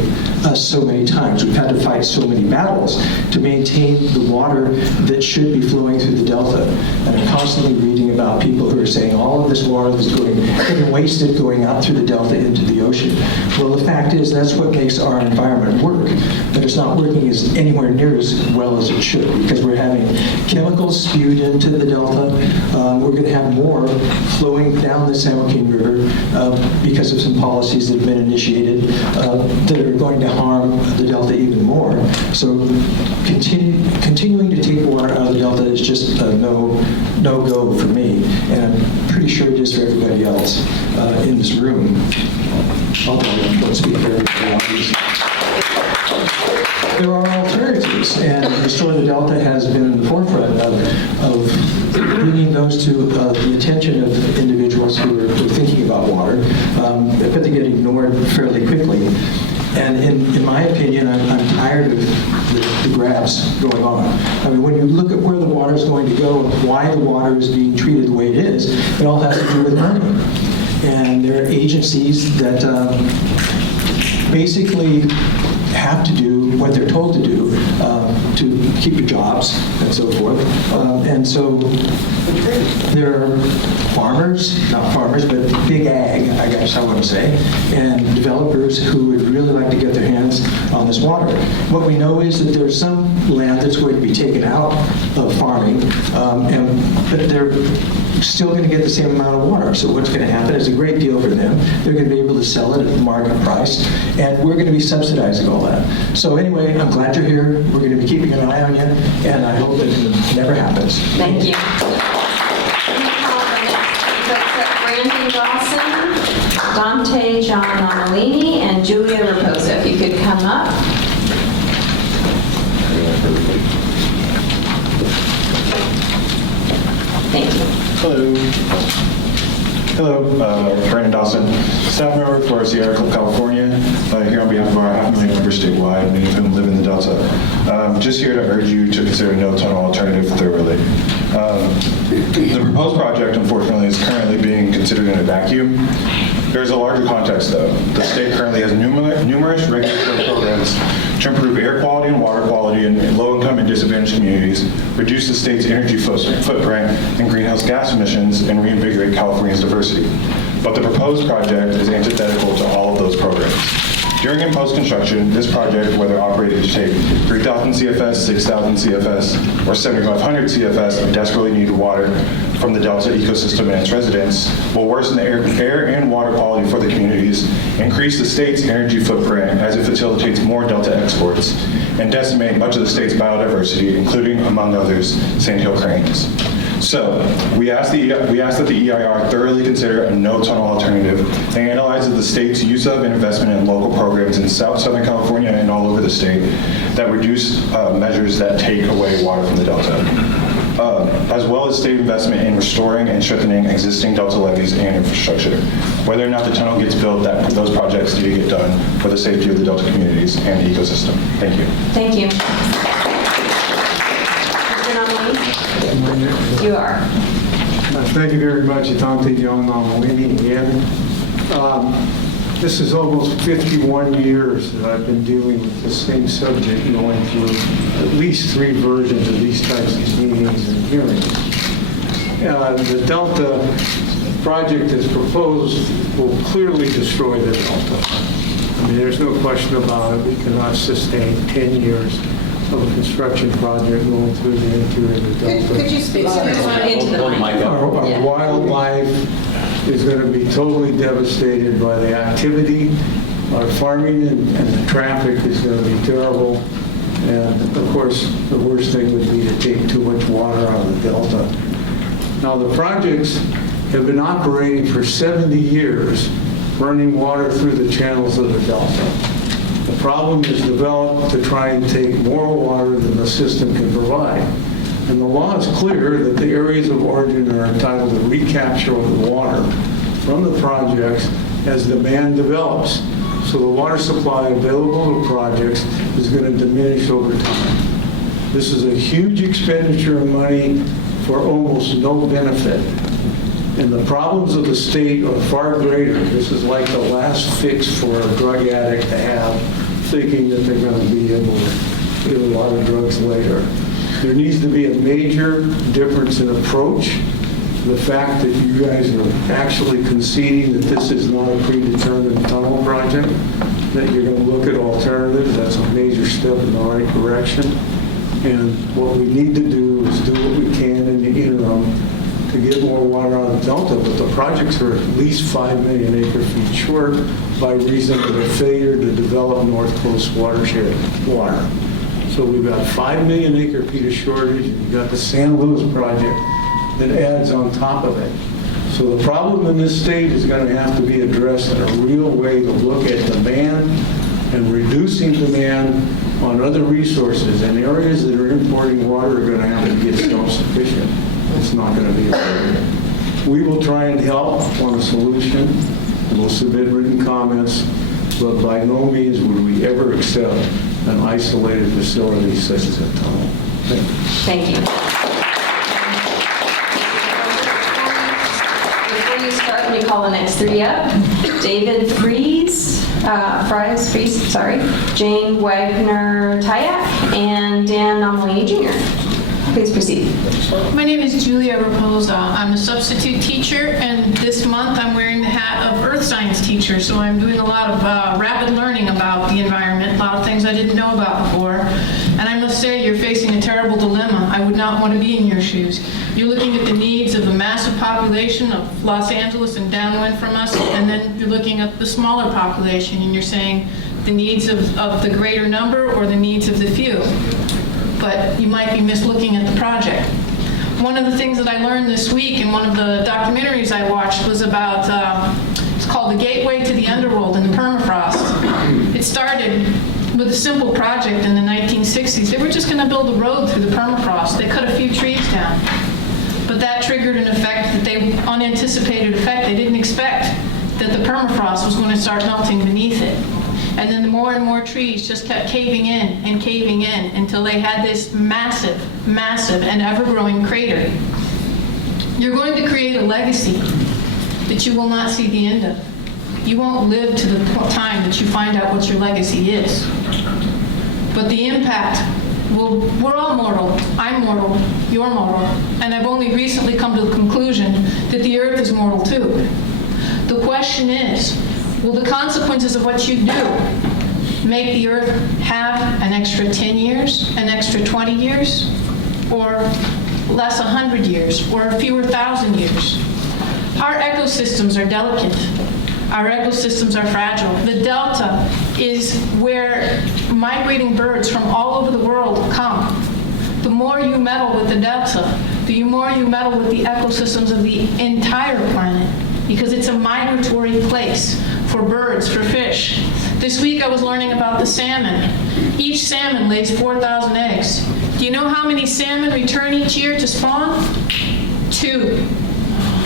us so many times. We've had to fight so many battles to maintain the water that should be flowing through the Delta. And I'm constantly reading about people who are saying all of this water is getting wasted going out through the Delta into the ocean. Well, the fact is that's what makes our environment work, but it's not working anywhere near as well as it should, because we're having chemicals spewed into the Delta. We're going to have more flowing down the San Joaquin River because of some policies that have been initiated that are going to harm the Delta even more. So continuing to take water out of the Delta is just a no-go for me, and I'm pretty sure it is for everybody else in this room. Although I don't speak for everybody else. There are alternatives, and Restore the Delta has been in the forefront of bringing those to the attention of individuals who are thinking about water, but they get ignored fairly quickly. And in my opinion, I'm tired of the grabs going on. I mean, when you look at where the water is going to go, why the water is being treated the way it is, it all has to do with money. And there are agencies that basically have to do what they're told to do to keep your jobs and so forth. And so there are not farmers, but big ag, I guess I want to say, and developers who would really like to get their hands on this water. What we know is that there's some land that's going to be taken out of farming, but they're still going to get the same amount of water. So what's going to happen is a great deal for them. They're going to be able to sell it at the market price, and we're going to be subsidizing all that. So anyway, I'm glad you're here. We're going to be keeping an eye on you, and I hope that it never happens. Thank you. Brandon Dawson, Dante Giannolini, and Julia Raposa. If you could come up. Thank you. Hello. Hello, Brandon Dawson, staff member for Sierra Club, California, here on behalf of our 500,000 members statewide, many of whom live in the Delta. Just here to urge you to consider a no-tunnel alternative thoroughly. The proposed project, unfortunately, is currently being considered in a vacuum. There's a larger context, though. The state currently has numerous regulatory programs to improve air quality and water quality in low-income and disadvantaged communities, reduce the state's energy footprint and greenhouse gas emissions, and reinvigorate California's diversity. But the proposed project is antithetical to all of those programs. During and post-construction, this project, whether operated to take 3,000 CFS, 6,000 CFS, or 7,500 CFS of desperately needed water from the Delta ecosystem and its residents, will worsen the air and water quality for the communities, increase the state's energy footprint as it facilitates more Delta exports, and decimate much of the state's biodiversity, including, among others, sandhill cranes. So, we ask that the EIR thoroughly consider a no-tunnel alternative and analyze the state's use of and investment in local programs in Southern California and all over the state that reduce measures that take away water from the Delta, as well as state investment in restoring and strengthening existing Delta levees and infrastructure. Whether or not the tunnel gets built, those projects need to get done for the safety of the Delta communities and the ecosystem. Thank you. Thank you. You are. Thank you very much, Atante John Nomalini again. This is almost 51 years that I've been dealing with the same subject, going through at least 3 versions of these types of meetings and hearings. The Delta project as proposed will clearly destroy the Delta. I mean, there's no question about it. We cannot sustain 10 years of a construction project going through the interior of the Delta. Could you speak into the mic? Our wildlife is going to be totally devastated by the activity. Our farming and the traffic is going to be terrible. And of course, the worst thing would be to take too much water out of the Delta. Now, the projects have been operating for 70 years, running water through the channels of the Delta. The problem is developed to try and take more water than the system can provide. And the law is clear that the areas of origin are entitled to recapture of the water from the projects as demand develops. So the water supply available to projects is going to diminish over time. This is a huge expenditure of money for almost no benefit. And the problems of the state are far greater. This is like the last fix for a drug addict to have, thinking that they're going to be able to get a lot of drugs later. There needs to be a major difference in approach. The fact that you guys are actually conceding that this is not a predetermined tunnel project, that you're going to look at alternatives, that's a major step in the right direction. And what we need to do is do what we can in the interim to get more water out of the Delta, but the projects are at least 5 million acre-feet short by reason of the failure to develop North Coast watershed water. So we've got 5 million acre-feet of shortage, and you've got the San Luis project that adds on top of it. So the problem in this state is going to have to be addressed in a real way to look at demand and reducing demand on other resources. And areas that are importing water are going to have to get self-sufficient. It's not going to be available. We will try and help on a solution, and we'll submit written comments, but by no means would we ever accept an isolated facility such as a tunnel. Thank you. Before you start, let me call the next 3 up. David Fries, Jane Wagner-Tyak, and Dan Nomalini Jr. Please proceed. My name is Julia Raposa. I'm a substitute teacher, and this month I'm wearing the hat of earth science teacher, so I'm doing a lot of rapid learning about the environment, a lot of things I didn't know about before. And I must say, you're facing a terrible dilemma. I would not want to be in your shoes. You're looking at the needs of a massive population of Los Angeles and downwind from us, and then you're looking at the smaller population, and you're saying the needs of the greater number or the needs of the few. But you might be mislooking at the project. One of the things that I learned this week in one of the documentaries I watched was about, it's called The Gateway to the Underworld in the Permafrost. It started with a simple project in the 1960s. They were just going to build a road through the permafrost. They cut a few trees down. But that triggered an effect unanticipated effect. They didn't expect that the permafrost was going to start melting beneath it. And then more and more trees just kept caving in until they had this massive, massive and ever-growing crater. You're going to create a legacy that you will not see the end of. You won't live to the time that you find out what your legacy is. But the impact, we're all mortal. I'm mortal. You're mortal. And I've only recently come to the conclusion that the Earth is mortal too. The question is, will the consequences of what you do make the Earth have an extra 10 years, an extra 20 years, or less 100 years, or fewer thousand years? Our ecosystems are delicate. Our ecosystems are fragile. The delta is where migrating birds from all over the world come. The more you meddle with the delta, the more you meddle with the ecosystems of the entire planet, because it's a migratory place for birds, for fish. This week I was learning about the salmon. Each salmon lays 4,000 eggs. Do you know how many salmon return each year to spawn? 2.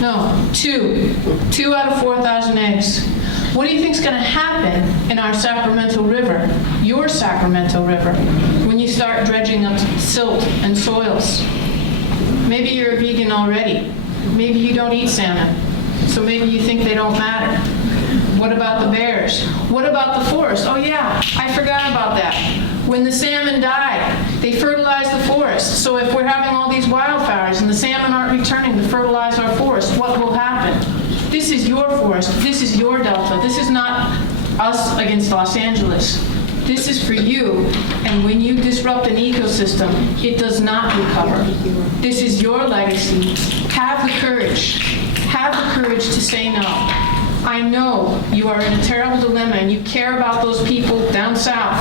No, 2. 2 out of 4,000 eggs. What do you think is going to happen in our Sacramento River, your Sacramento River, when you start dredging up silt and soils? Maybe you're a vegan already. Maybe you don't eat salmon. So maybe you think they don't matter. What about the bears? What about the forest? Oh yeah, I forgot about that. When the salmon die, they fertilize the forest. So if we're having all these wildfires and the salmon aren't returning to fertilize our forest, what will happen? This is your forest. This is your delta. This is not us against Los Angeles. This is for you. And when you disrupt an ecosystem, it does not recover. This is your legacy. Have the courage. Have the courage to say no. I know you are in a terrible dilemma and you care about those people down south.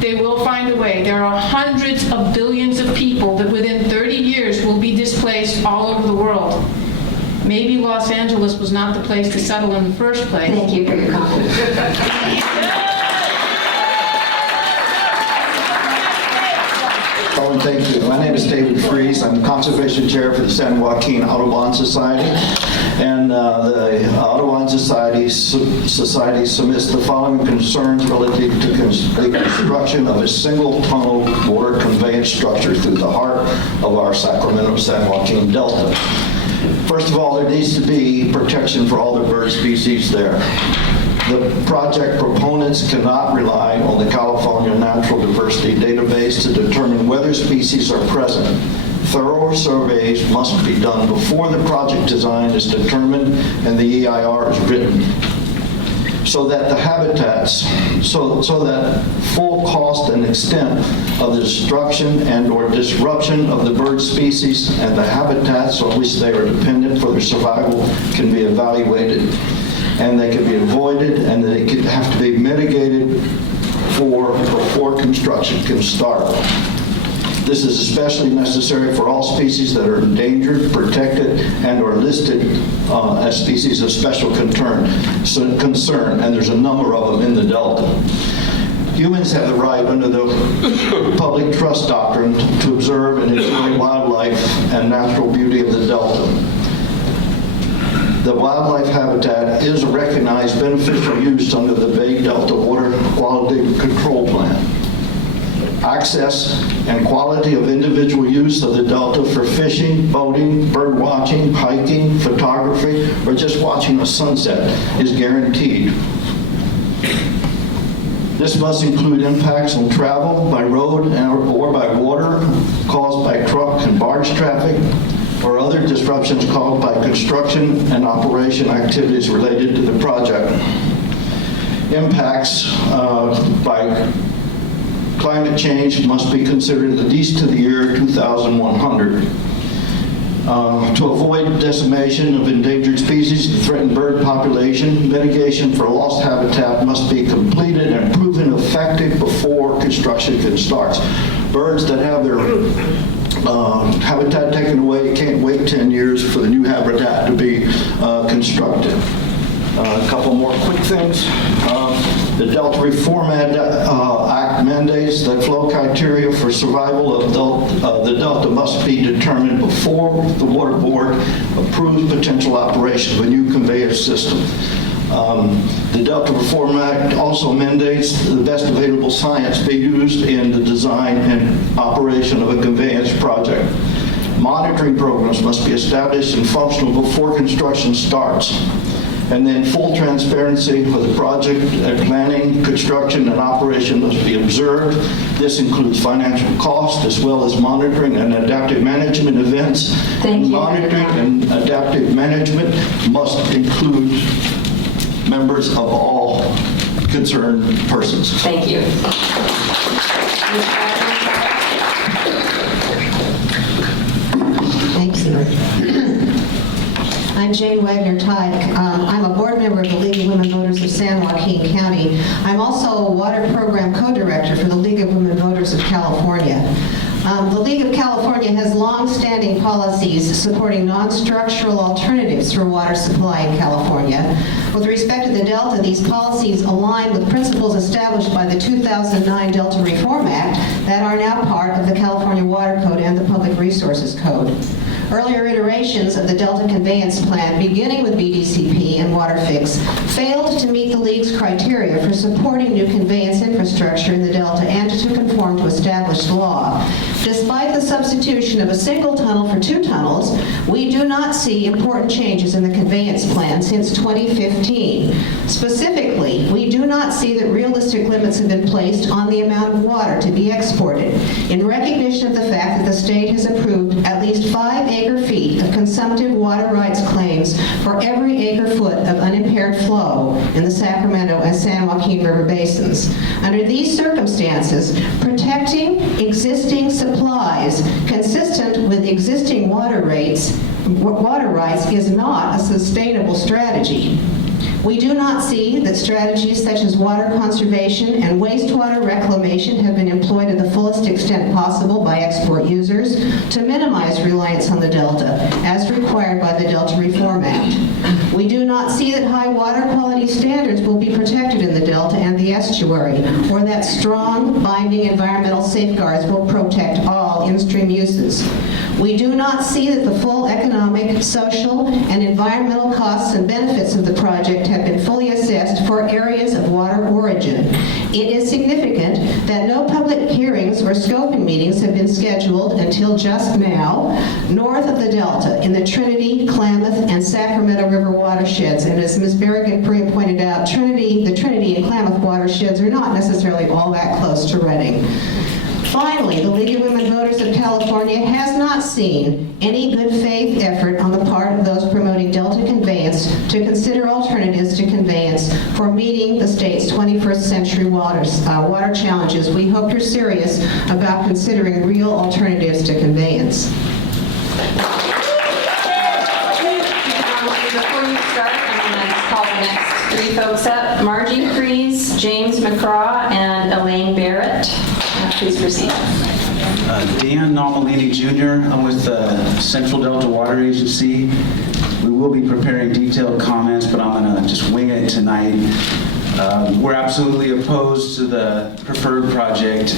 They will find a way. There are hundreds of billions of people that within 30 years will be displaced all over the world. Maybe Los Angeles was not the place to settle in the first place. Thank you for your comment. Oh, and thank you. My name is David Fries. I'm the Conservation Chair for the San Joaquin Audubon Society. And the Audubon Society submits the following concerns relative to the construction of a single tunnel water conveyance structure through the heart of our Sacramento-San Joaquin Delta. First of all, there needs to be protection for all the bird species there. The project proponents cannot rely on the California Natural Diversity Database to determine whether species are present. Thorough surveys must be done before the project design is determined and the EIR is written, so that the habitats, so that full cost and extent of the destruction and or disruption of the bird species and the habitats on which they are dependent for their survival can be evaluated, and they can be avoided, and they could have to be mitigated before construction can start. This is especially necessary for all species that are endangered, protected, and are listed as species of special concern, and there's a number of them in the Delta. Humans have the right under the public trust doctrine to observe and enjoy wildlife and natural beauty of the Delta. The wildlife habitat is a recognized beneficial use under the Bay Delta Water Quality Control Plan. Access and quality of individual use of the Delta for fishing, boating, bird watching, hiking, photography, or just watching a sunset is guaranteed. This must include impacts on travel by road or by water caused by truck and barge traffic, or other disruptions caused by construction and operation activities related to the project. Impacts by climate change must be considered at least to the year 2100. To avoid decimation of endangered species and threatened bird population, mitigation for lost habitat must be completed and proven effective before construction can start. Birds that have their habitat taken away can't wait 10 years for the new habitat to be constructed. A couple more quick things. The Delta Reform Act mandates that flow criteria for survival of the Delta must be determined before the Water Board approves potential operation of a new conveyance system. The Delta Reform Act also mandates the best available science be used in the design and operation of a conveyance project. Monitoring programs must be established and functional before construction starts. And then full transparency for the project planning, construction, and operation must be observed. This includes financial cost as well as monitoring and adaptive management events. Monitoring and adaptive management must include members of all concerned persons. Thank you. Thank you. I'm Jane Wagner-Tyke. I'm a board member of the League of Women Voters of San Joaquin County. I'm also a water program co-director for the League of Women Voters of California. The League of California has long-standing policies supporting non-structural alternatives for water supply in California. With respect to the Delta, these policies align with principles established by the 2009 Delta Reform Act that are now part of the California Water Code and the Public Resources Code. Earlier iterations of the Delta Conveyance Plan, beginning with BDCP and WaterFix, failed to meet the League's criteria for supporting new conveyance infrastructure in the Delta and to conform to established law. Despite the substitution of a single tunnel for 2 tunnels, we do not see important changes in the conveyance plan since 2015. Specifically, we do not see that realistic limits have been placed on the amount of water to be exported, in recognition of the fact that the state has approved at least 5 acre-feet of consumptive water rights claims for every acre-foot of unimpaired flow in the Sacramento and San Joaquin River basins. Under these circumstances, protecting existing supplies consistent with existing water rights is not a sustainable strategy. We do not see that strategies such as water conservation and wastewater reclamation have been employed to the fullest extent possible by export users to minimize reliance on the Delta, as required by the Delta Reform Act. We do not see that high water quality standards will be protected in the Delta and the estuary, or that strong, binding environmental safeguards will protect all in-stream uses. We do not see that the full economic, social, and environmental costs and benefits of the project have been fully assessed for areas of water origin. It is significant that no public hearings or scoping meetings have been scheduled until just now, north of the Delta, in the Trinity, Klamath, and Sacramento River watersheds. And as Ms. Berrigan pointed out, the Trinity and Klamath watersheds are not necessarily all that close to Redding. Finally, the League of Women Voters of California has not seen any good faith effort on the part of those promoting Delta conveyance to consider alternatives to conveyance for meeting the state's 21st century water challenges. We hope you're serious about considering real alternatives to conveyance. Before you start, I'm going to call the next 3 folks up. Margie Fries, James McCraw, and Elaine Barrett. Please proceed. Dan Nomalini Jr. I'm with the Central Delta Water Agency. We will be preparing detailed comments, but I'm going to just wing it tonight. We're absolutely opposed to the preferred project.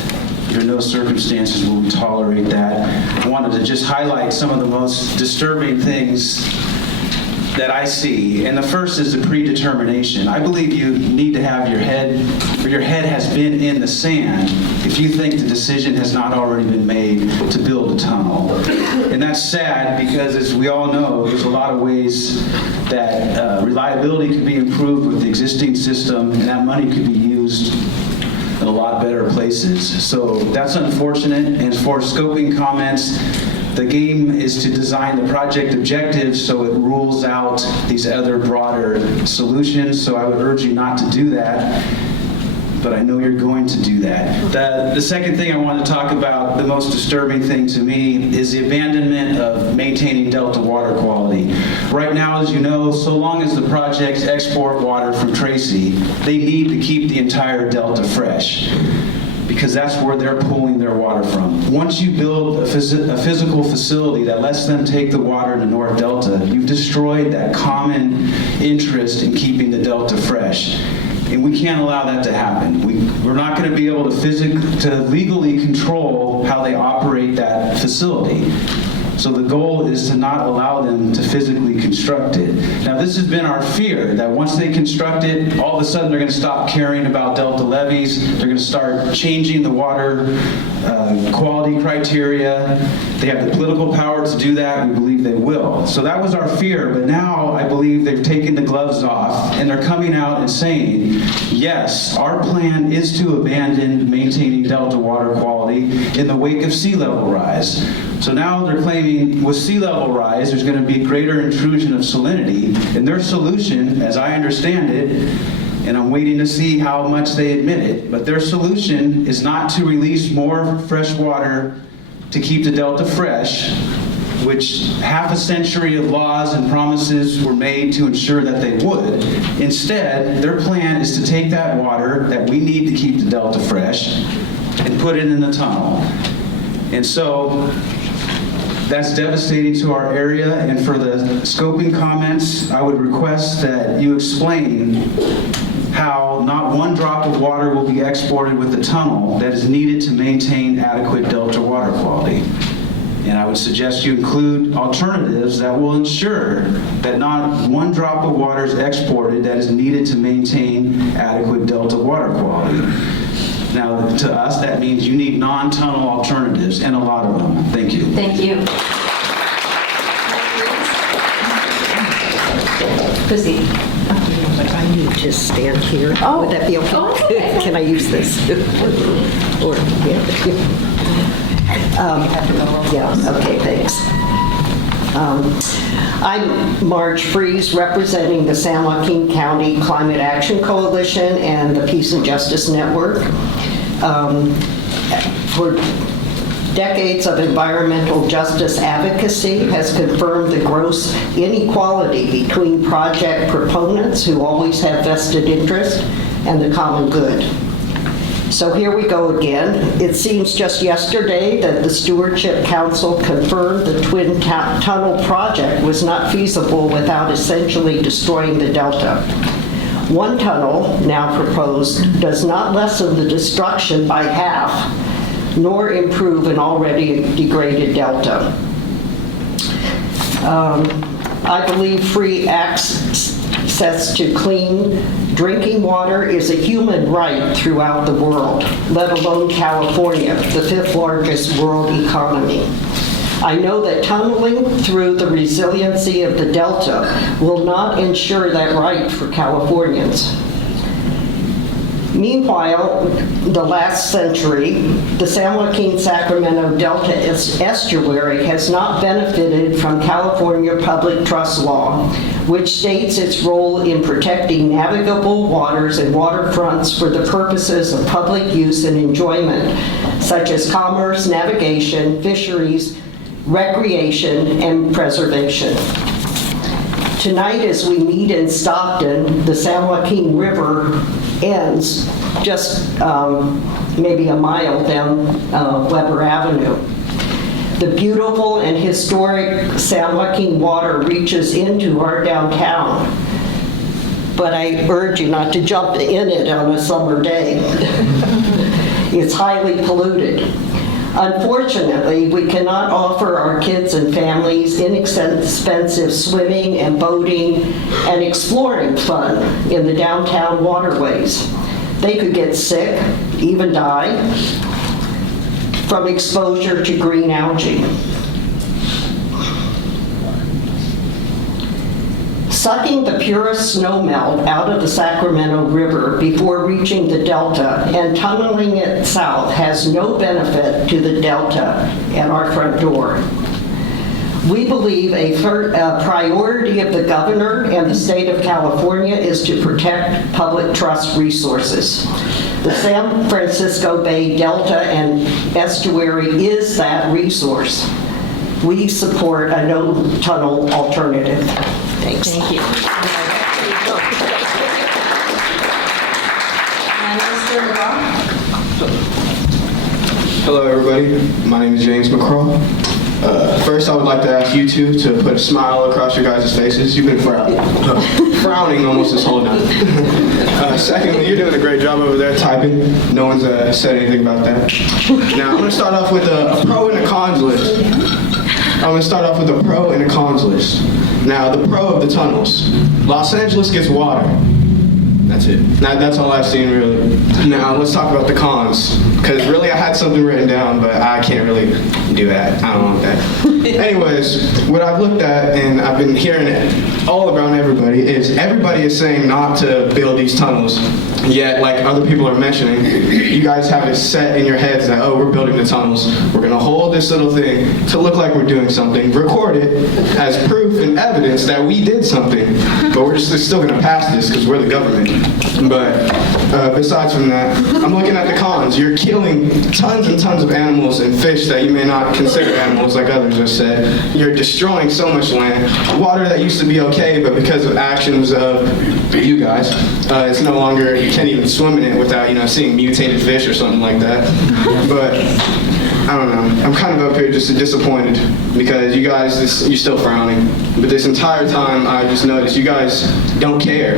Under no circumstances will we tolerate that. I wanted to just highlight some of the most disturbing things that I see, and the first is the predetermination. I believe you need to have your head has been in the sand if you think the decision has not already been made to build a tunnel. And that's sad because, as we all know, there's a lot of ways that reliability could be improved with the existing system, and that money could be used in a lot better places. So that's unfortunate. And for scoping comments, the game is to design the project objectives so it rules out these other broader solutions. So I would urge you not to do that, but I know you're going to do that. The second thing I want to talk about, the most disturbing thing to me, is the abandonment of maintaining Delta water quality. Right now, as you know, so long as the projects export water from Tracy, they need to keep the entire Delta fresh. because that's where they're pulling their water from. Once you build a physical facility that lets them take the water in the North Delta, you've destroyed that common interest in keeping the Delta fresh. And we can't allow that to happen. We're not going to be able to legally control how they operate that facility. So the goal is to not allow them to physically construct it. Now this has been our fear, that once they construct it, all of a sudden they're going to stop caring about Delta levees, they're going to start changing the water quality criteria. They have the political power to do that, we believe they will. So that was our fear, but now I believe they've taken the gloves off and they're coming out and saying, yes, our plan is to abandon maintaining Delta water quality in the wake of sea level rise. So now they're claiming with sea level rise, there's going to be greater intrusion of salinity, and their solution, as I understand it, and I'm waiting to see how much they admit it, but their solution is not to release more fresh water to keep the Delta fresh, which half a century of laws and promises were made to ensure that they would. Instead, their plan is to take that water that we need to keep the Delta fresh and put it in the tunnel. And so that's devastating to our area, and for the scoping comments, I would request that you explain how not one drop of water will be exported with the tunnel that is needed to maintain adequate Delta water quality. And I would suggest you include alternatives that will ensure that not one drop of water is exported that is needed to maintain adequate Delta water quality. Now, to us, that means you need non-tunnel alternatives, and a lot of them. Thank you. Thank you. Proceed. I need to stand here. Oh. Would that be okay? Oh, okay. Can I use this? Or, yeah, okay, thanks. I'm Marge Fries, representing the San Joaquin County Climate Action Coalition and the Peace and Justice Network. For decades of environmental justice advocacy has confirmed the gross inequality between project proponents who always have vested interest and the common good. So here we go again. It seems just yesterday that the Stewardship Council confirmed the Twin Tunnel project was not feasible without essentially destroying the Delta. One tunnel, now proposed, does not lessen the destruction by half, nor improve an already degraded Delta. I believe free access to clean drinking water is a human right throughout the world, let alone California, the fifth largest world economy. I know that tunneling through the resiliency of the Delta will not ensure that right for Californians. Meanwhile, the last century, the San Joaquin-Sacramento Delta estuary has not benefited from California public trust law, which states its role in protecting navigable waters and waterfronts for the purposes of public use and enjoyment, such as commerce, navigation, fisheries, recreation, and preservation. Tonight, as we meet in Stockton, the San Joaquin River ends just maybe a mile down Weber Avenue. The beautiful and historic San Joaquin water reaches into our downtown, but I urge you not to jump in it on a summer day. It's highly polluted. Unfortunately, we cannot offer our kids and families inexpensive swimming and boating and exploring fun in the downtown waterways. They could get sick, even die, from exposure to green algae. Sucking the purest snowmelt out of the Sacramento River before reaching the Delta and tunneling it south has no benefit to the Delta and our front door. We believe a priority of the governor and the state of California is to protect public trust resources. The San Francisco Bay Delta and estuary is that resource. We support a no-tunnel alternative. Thanks. Thank you. And Mr. LeBlanc? Hello, everybody. My name is James McCraw. First, I would like to ask you two to put a smile across your guys' faces. You've been frowning almost this whole time. Secondly, you're doing a great job over there typing. No one's said anything about that. Now, I'm going to start off with a pro and a cons list. I'm going to start off with a pro and a cons list. Now, the pro of the tunnels. Los Angeles gets water. That's it. That's all I've seen, really. Now, let's talk about the cons. Because really, I had something written down, but I can't really do that. I don't want that. Anyways, what I've looked at, and I've been hearing it all around everybody, is everybody is saying not to build these tunnels. Yet, like other people are mentioning, you guys have it set in your heads that, oh, we're building the tunnels. We're going to hold this little thing to look like we're doing something, record it as proof and evidence that we did something. But we're just still going to pass this because we're the government. But besides from that, I'm looking at the cons. You're killing tons and tons of animals and fish that you may not consider animals, like others have said. You're destroying so much land. Water that used to be okay, but because of actions of you guys, it's no longer, you can't even swim in it without, seeing mutated fish or something like that. But I don't know. I'm kind of up here just disappointed because you guys, you're still frowning. But this entire time, I just noticed you guys don't care.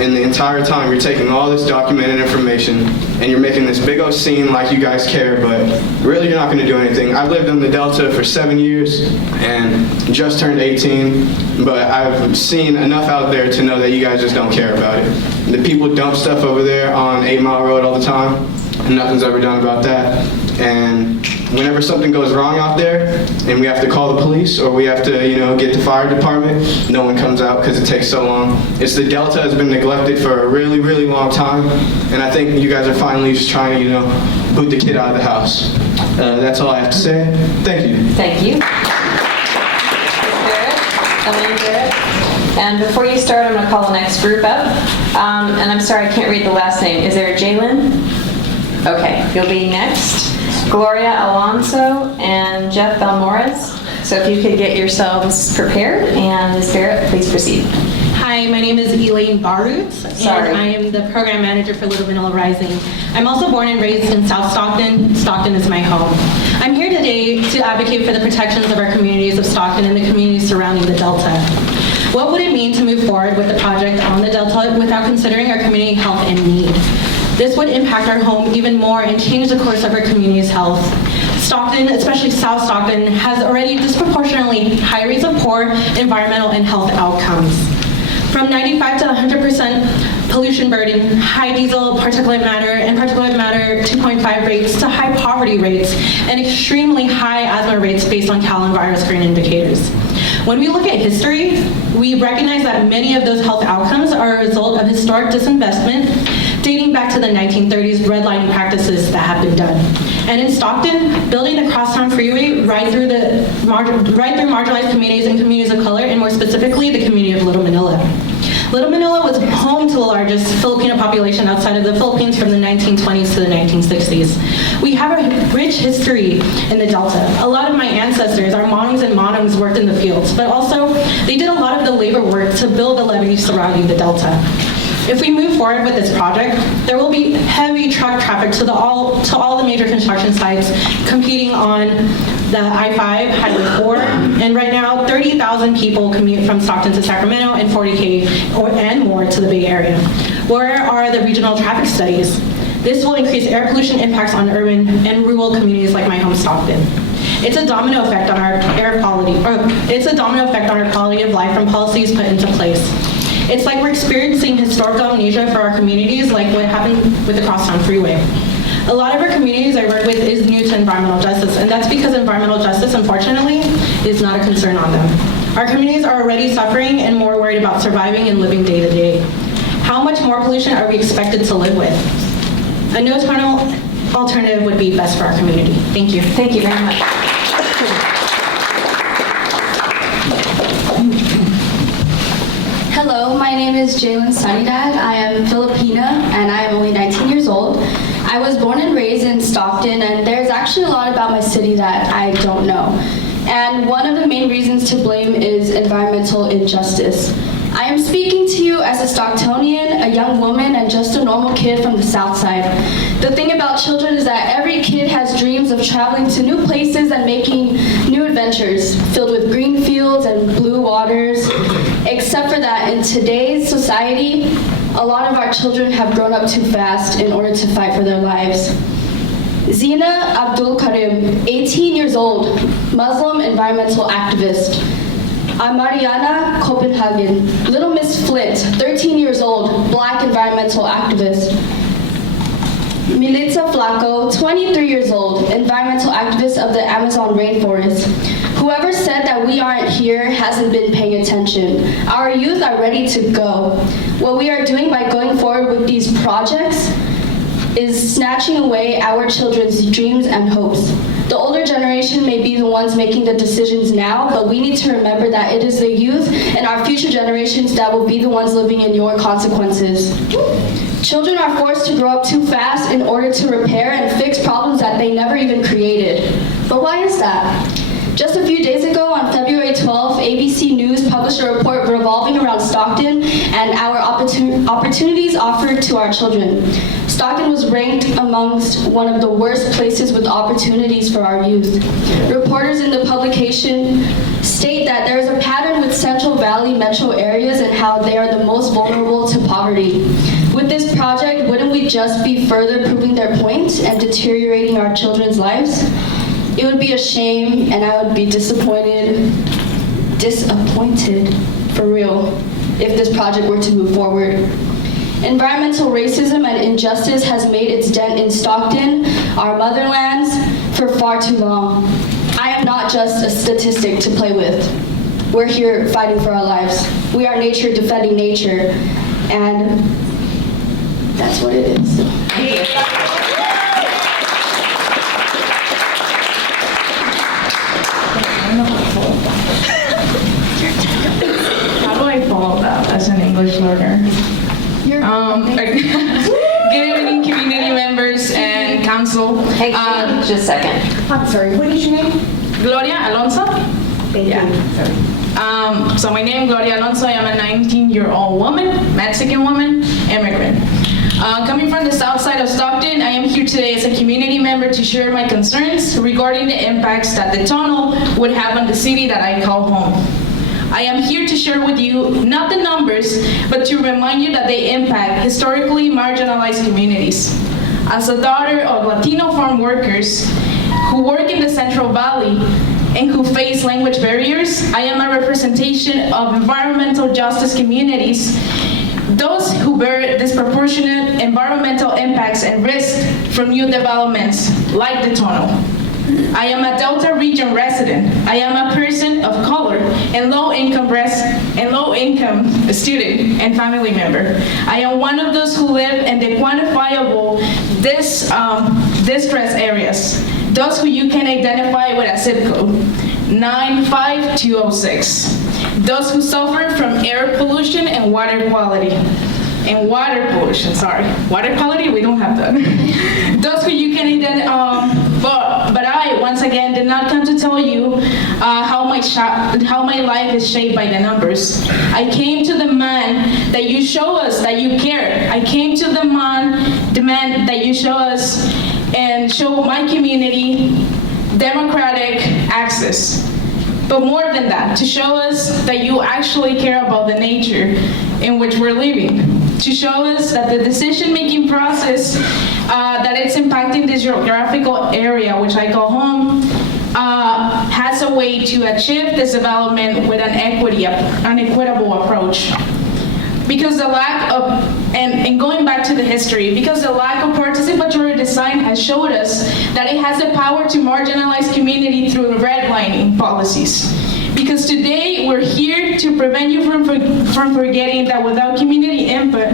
And the entire time, you're taking all this documented information and you're making this big old scene like you guys care, but really you're not going to do anything. I've lived in the Delta for 7 years and just turned 18, but I've seen enough out there to know that you guys just don't care about it. The people dump stuff over there on 8 Mile Road all the time, and nothing's ever done about that. And whenever something goes wrong out there and we have to call the police or we have to, get the fire department, no one comes out because it takes so long. It's the Delta has been neglected for a really, really long time. And I think you guys are finally just trying to, boot the kid out of the house. That's all I have to say. Thank you. Thank you. And before you start, I'm going to call the next group up. And I'm sorry, I can't read the last name. Is there a Jalen? Okay, you'll be next. Gloria Alonso and Jeff Belmores. So if you could get yourselves prepared, and Ms. Barrett, please proceed. Hi, my name is Elaine Barut, Sorry. and I am the program manager for Little Manila Rising. I'm also born and raised in South Stockton. Stockton is my home. I'm here today to advocate for the protections of our communities of Stockton and the communities surrounding the Delta. What would it mean to move forward with the project on the Delta without considering our community health and need? This would impact our home even more and change the course of our community's health. Stockton, especially South Stockton, has already disproportionately high rates of poor environmental and health outcomes. From 95 to 100% pollution burden, high diesel particulate matter and particulate matter 2.5 rates to high poverty rates and extremely high asthma rates based on Cal and virus screen indicators. When we look at history, we recognize that many of those health outcomes are a result of historic disinvestment dating back to the 1930s redlining practices that have been done. And in Stockton, building the Crosstown Freeway right through marginalized communities and communities of color, and more specifically, the community of Little Manila. Little Manila was home to the largest Filipino population outside of the Philippines from the 1920s to the 1960s. We have a rich history in the Delta. A lot of my ancestors, our moms and moms, worked in the fields, but also they did a lot of the labor work to build the levees surrounding the Delta. If we move forward with this project, there will be heavy truck traffic to all the major construction sites competing on the I-5, Highway 4, and right now 30,000 people commute from Stockton to Sacramento and 40K and more to the Bay Area. Where are the regional traffic studies? This will increase air pollution impacts on urban and rural communities like my home Stockton. It's a domino effect on our air quality, it's a domino effect on our quality of life from policies put into place. It's like we're experiencing historical amnesia for our communities, like what happened with the Crosstown Freeway. A lot of our communities I work with is new to environmental justice, and that's because environmental justice, unfortunately, is not a concern on them. Our communities are already suffering and more worried about surviving and living day to day. How much more pollution are we expected to live with? A no tunnel alternative would be best for our community. Thank you. Thank you very much. Hello, my name is Jalen Sanidad. I am Filipina and I am only 19 years old. I was born and raised in Stockton, and there's actually a lot about my city that I don't know. And one of the main reasons to blame is environmental injustice. I am speaking to you as a Stocktonian, a young woman, and just a normal kid from the South Side. The thing about children is that every kid has dreams of traveling to new places and making new adventures, filled with green fields and blue waters. Except for that, in today's society, a lot of our children have grown up too fast in order to fight for their lives. Zina Abdul Karim, 18 years old, Muslim environmental activist. Mariana Copenhagen, Little Miss Flint, 13 years old, Black environmental activist. Militza Flaco, 23 years old, environmental activist of the Amazon rainforest. Whoever said that we aren't here hasn't been paying attention. Our youth are ready to go. What we are doing by going forward with these projects is snatching away our children's dreams and hopes. The older generation may be the ones making the decisions now, but we need to remember that it is the youth and our future generations that will be the ones living in your consequences. Children are forced to grow up too fast in order to repair and fix problems that they never even created. But why is that? Just a few days ago, on February 12th, ABC News published a report revolving around Stockton and our opportunities offered to our children. Stockton was ranked amongst one of the worst places with opportunities for our youth. Reporters in the publication state that there is a pattern with Central Valley metro areas and how they are the most vulnerable to poverty. With this project, wouldn't we just be further proving their point and deteriorating our children's lives? It would be a shame, and I would be disappointed for real, if this project were to move forward. Environmental racism and injustice has made its dent in Stockton, our motherlands, for far too long. I am not just a statistic to play with. We're here fighting for our lives. We are nature defending nature, and that's what it is. How do I follow that as an English learner? Good evening, community members and council. Hey, just a second. I'm sorry, what is your name? Gloria Alonso. So my name is Gloria Alonso. I am a 19-year-old woman, Mexican woman, immigrant. Coming from the south side of Stockton, I am here today as a community member to share my concerns regarding the impacts that the tunnel would have on the city that I call home. I am here to share with you not the numbers, but to remind you that they impact historically marginalized communities. As a daughter of Latino farm workers who work in the Central Valley and who face language barriers, I am a representation of environmental justice communities, those who bear disproportionate environmental impacts and risk from new developments like the tunnel. I am a Delta region resident. I am a person of color and low-income student and family member. I am one of those who live in the quantifiable distress areas, those who you can identify with a zip code, 95206. Those who suffer from air pollution and water quality. Water quality, we don't have that. Those who you can identify, but I, once again, did not come to tell you how my life is shaped by the numbers. I came to demand that you show us that you care. I came to demand that you show us and show my community democratic access. But more than that, to show us that you actually care about the nature in which we're living. To show us that the decision-making process that it's impacting this geographical area, which I call home, has a way to achieve this development with an equitable approach. Because the lack of, and going back to the history, because the lack of participatory design has showed us that it has the power to marginalize community through redlining policies. Because today we're here to prevent you from forgetting that without community input,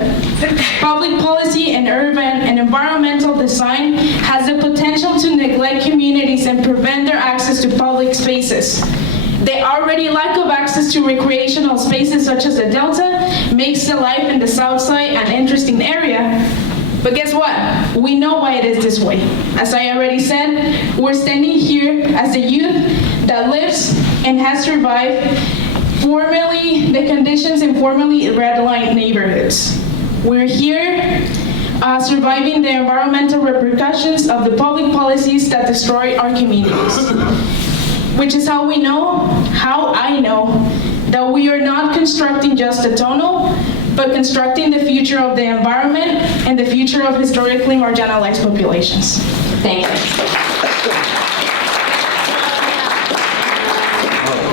public policy and urban and environmental design has the potential to neglect communities and prevent their access to public spaces. The already lack of access to recreational spaces such as the Delta makes the life in the South Side an interesting area. But guess what? We know why it is this way. As I already said, we're standing here as a youth that lives and has survived the conditions in formerly redlined neighborhoods. We're here surviving the environmental repercussions of the public policies that destroy our communities. Which is how I know that we are not constructing just a tunnel, but constructing the future of the environment and the future of historically marginalized populations. Thank you.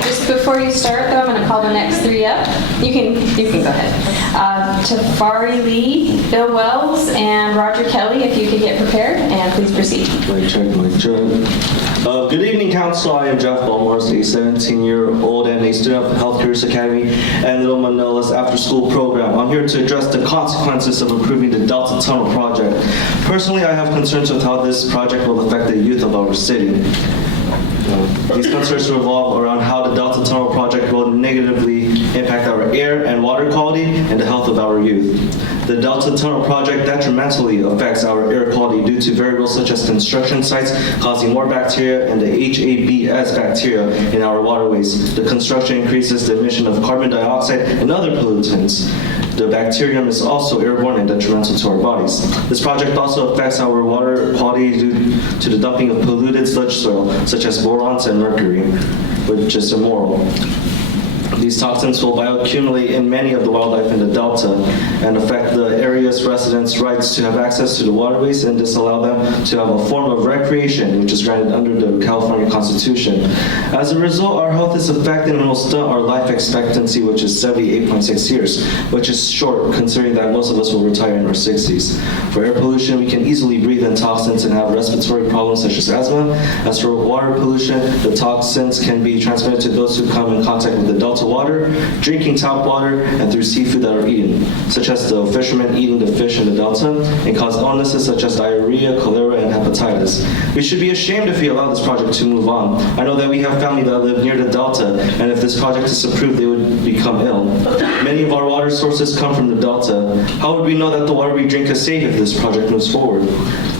Just before you start, though, I'm going to call the next three up. You can go ahead. Tafari Lee, Bill Wells, and Roger Kelly, if you could get prepared, and please proceed. Mic check. Good evening, Council. I am Jeff Balmores, a 17-year-old and a student of Health Careers Academy and Little Manila's after-school program. I'm here to address the consequences of improving the Delta Tunnel project. Personally, I have concerns with how this project will affect the youth of our city. These concerns revolve around how the Delta Tunnel project will negatively impact our air and water quality and the health of our youth. The Delta Tunnel project detrimentally affects our air quality due to variables such as construction sites causing more bacteria and the HABs bacteria in our waterways. The construction increases the emission of carbon dioxide and other pollutants. The bacterium is also airborne and detrimental to our bodies. This project also affects our water quality due to the dumping of polluted sludge soil, such as borons and mercury, which is immoral. These toxins will bioaccumulate in many of the wildlife in the Delta and affect the area's residents' rights to have access to the waterways and disallow them to have a form of recreation, which is granted under the California Constitution. As a result, our health is affected and will stunt our life expectancy, which is 78.6 years, which is short considering that most of us will retire in our 60s. For air pollution, we can easily breathe in toxins and have respiratory problems such as asthma. As for water pollution, the toxins can be transmitted to those who come in contact with the Delta water, drinking tap water, and through seafood that are eaten, such as the fishermen eating the fish in the Delta, and cause illnesses such as diarrhea, cholera, and hepatitis. We should be ashamed if we allow this project to move on. I know that we have family that live near the Delta, and if this project is approved, they would become ill. Many of our water sources come from the Delta. How would we know that the water we drink is safe if this project moves forward?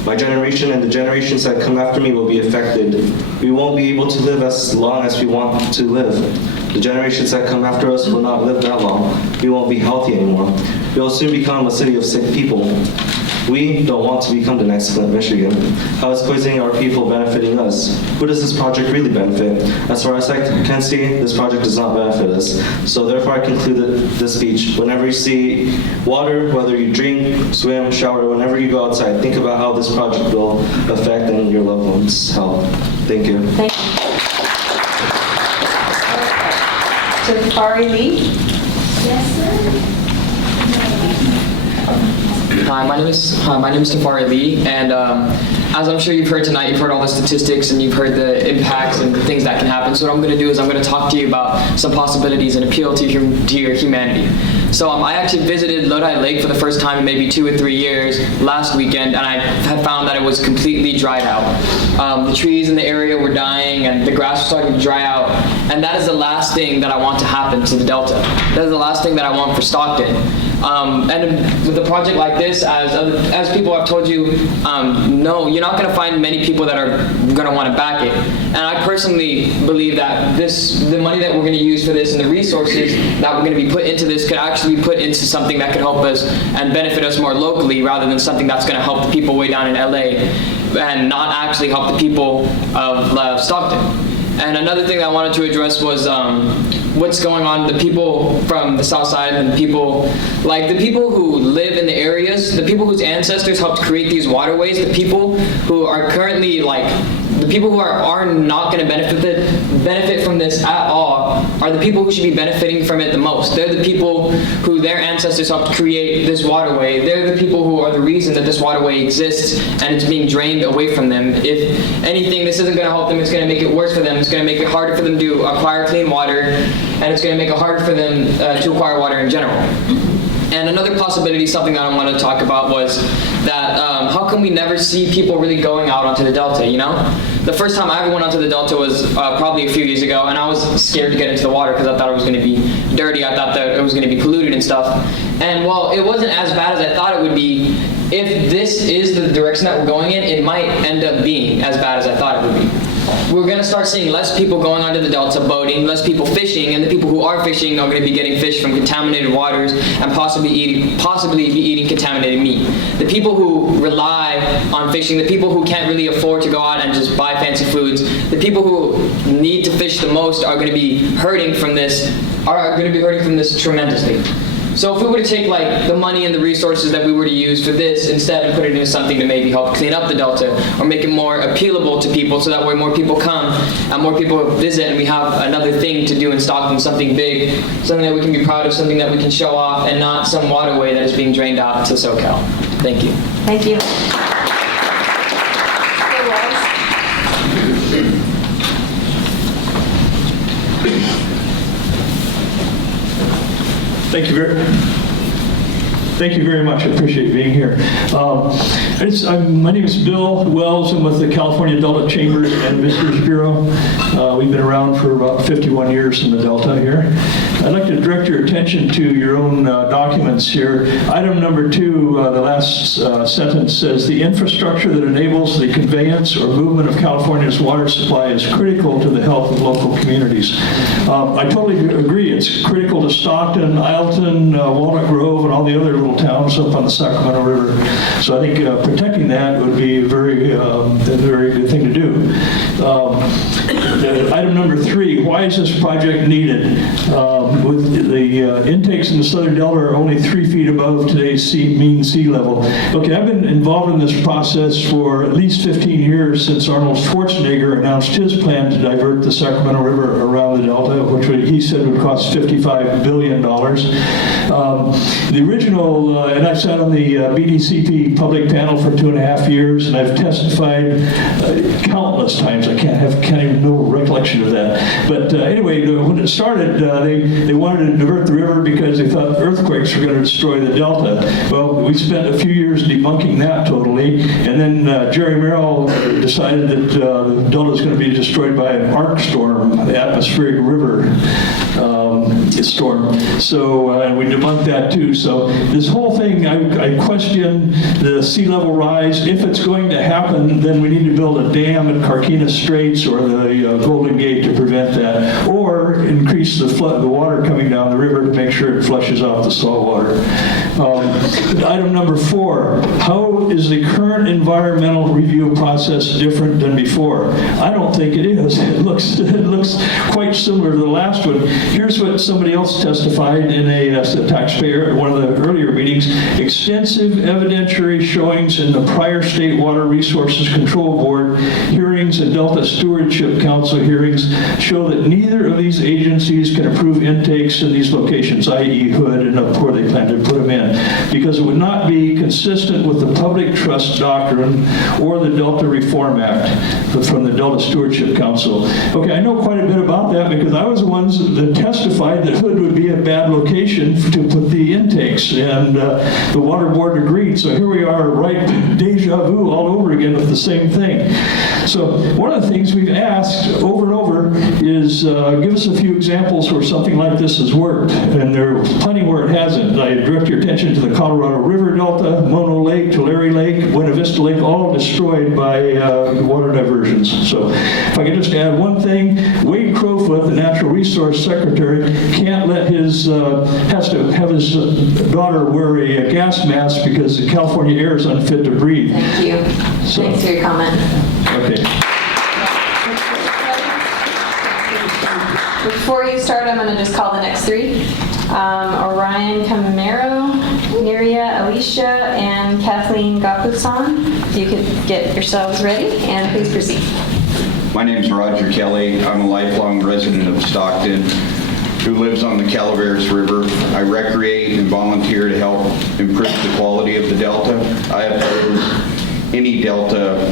My generation and the generations that come after me will be affected. We won't be able to live as long as we want to live. The generations that come after us will not live that long. We won't be healthy anymore. We will soon become a city of sick people. We don't want to become the next Flint, Michigan. How is poisoning our people benefiting us? Who does this project really benefit? As far as I can see, this project does not benefit us. So therefore I conclude this speech. Whenever you see water, whether you drink, swim, shower, whenever you go outside, think about how this project will affect your loved ones' health. Thank you. Thank you. Tafari Lee. Yes, sir. Hi, my name is Tafari Lee, and as I'm sure you've heard tonight, you've heard all the statistics and you've heard the impacts and the things that can happen. So what I'm going to do is I'm going to talk to you about some possibilities and appeal to your humanity. So I actually visited Lodi Lake for the first time in maybe 2 or 3 years last weekend, and I had found that it was completely dried out. The trees in the area were dying and the grass was starting to dry out, and that is the last thing that I want to happen to the Delta. That is the last thing that I want for Stockton. And with a project like this, as people have told you, no, you're not going to find many people that are going to want to back it. And I personally believe that the money that we're going to use for this and the resources that we're going to be put into this could actually be put into something that could help us and benefit us more locally rather than something that's going to help the people way down in LA and not actually help the people of Stockton. And another thing that I wanted to address was what's going on, the people from the south side and the people who live in the areas, the people whose ancestors helped create these waterways, the people who are currently the people who are not going to benefit from this at all are the people who should be benefiting from it the most. They're the people who their ancestors helped create this waterway. They're the people who are the reason that this waterway exists and it's being drained away from them. If anything, this isn't going to help them. It's going to make it worse for them. It's going to make it harder for them to acquire clean water, and it's going to make it harder for them to acquire water in general. And another possibility, something that I want to talk about, was that how come we never see people really going out onto the Delta, you know? The first time I ever went onto the Delta was probably a few years ago, and I was scared to get into the water because I thought it was going to be dirty. I thought that it was going to be polluted and stuff. And while it wasn't as bad as I thought it would be, if this is the direction that we're going in, it might end up being as bad as I thought it would be. we're going to start seeing less people going onto the delta boating, less people fishing, and the people who are fishing are going to be getting fish from contaminated waters and possibly be eating contaminated meat. The people who rely on fishing, the people who can't really afford to go out and just buy fancy foods, the people who need to fish the most are going to be hurting from this tremendously. So if we were to take like the money and the resources that we were to use for this instead and put it into something to maybe help clean up the delta or make it more appealable to people so that way more people come and more people visit and we have another thing to do in Stockton, something big, something that we can be proud of, something that we can show off and not some waterway that is being drained out to SoCal. Thank you. Thank you. Thank you very much. I appreciate being here. My name is Bill Wells. I'm with the California Delta Chambers and Visitors Bureau. We've been around for about 51 years in the Delta here. I'd like to direct your attention to your own documents here. Item number 2, the last sentence says, the infrastructure that enables the conveyance or movement of California's water supply is critical to the health of local communities. I totally agree. It's critical to Stockton, Isleton, Walnut Grove, and all the other little towns up on the Sacramento River. So I think protecting that would be a very good thing to do. Item number 3, why is this project needed? With the intakes in the Southern Delta are only 3 feet above today's mean sea level. Okay, I've been involved in this process for at least 15 years since Arnold Schwarzenegger announced his plan to divert the Sacramento River around the Delta, which he said would cost $55 billion. The original, and I sat on the BDCP public panel for 2.5 years, and I've testified countless times. I can't even know recollection of that. But anyway, when it started, they wanted to divert the river because they thought earthquakes were going to destroy the Delta. Well, we spent a few years debunking that totally, and then Jerry Merrill decided that the Delta is going to be destroyed by an arc storm, the atmospheric river storm. So and we debunked that too. So this whole thing, I question the sea level rise. If it's going to happen, then we need to build a dam at Carquinez Straits or the Golden Gate to prevent that, or increase the water coming down the river to make sure it flushes out the salt water. Item number 4, how is the current environmental review process different than before? I don't think it is. It looks quite similar to the last one. Here's what somebody else testified in a taxpayer at one of the earlier meetings. Extensive evidentiary showings in the prior State Water Resources Control Board hearings and Delta Stewardship Council hearings show that neither of these agencies can approve intakes in these locations, i.e. Hood and up where they plan to put them in, because it would not be consistent with the public trust doctrine or the Delta Reform Act from the Delta Stewardship Council. Okay, I know quite a bit about that because I was the ones that testified that Hood would be a bad location to put the intakes, and the Water Board agreed. So here we are, right, deja vu all over again with the same thing. So one of the things we've asked over and over is give us a few examples where something like this has worked, and there are plenty where it hasn't. I direct your attention to the Colorado River Delta, Mono Lake, Tulare Lake, Buena Vista Lake, all destroyed by water diversions. So if I could just add one thing, Wade Crowfoot, the Natural Resource Secretary, can't let has to have his daughter wear a gas mask because the California air is unfit to breathe. Thank you. So, thanks for your comment. Okay. Before you start, I'm going to just call the next 3. Orion Camaro, Neria Alicia, and Kathleen Gapusan. If you could get yourselves ready, and please proceed. My name is Roger Kelly. I'm a lifelong resident of Stockton who lives on the Calaveras River. I recreate and volunteer to help improve the quality of the Delta. I oppose any Delta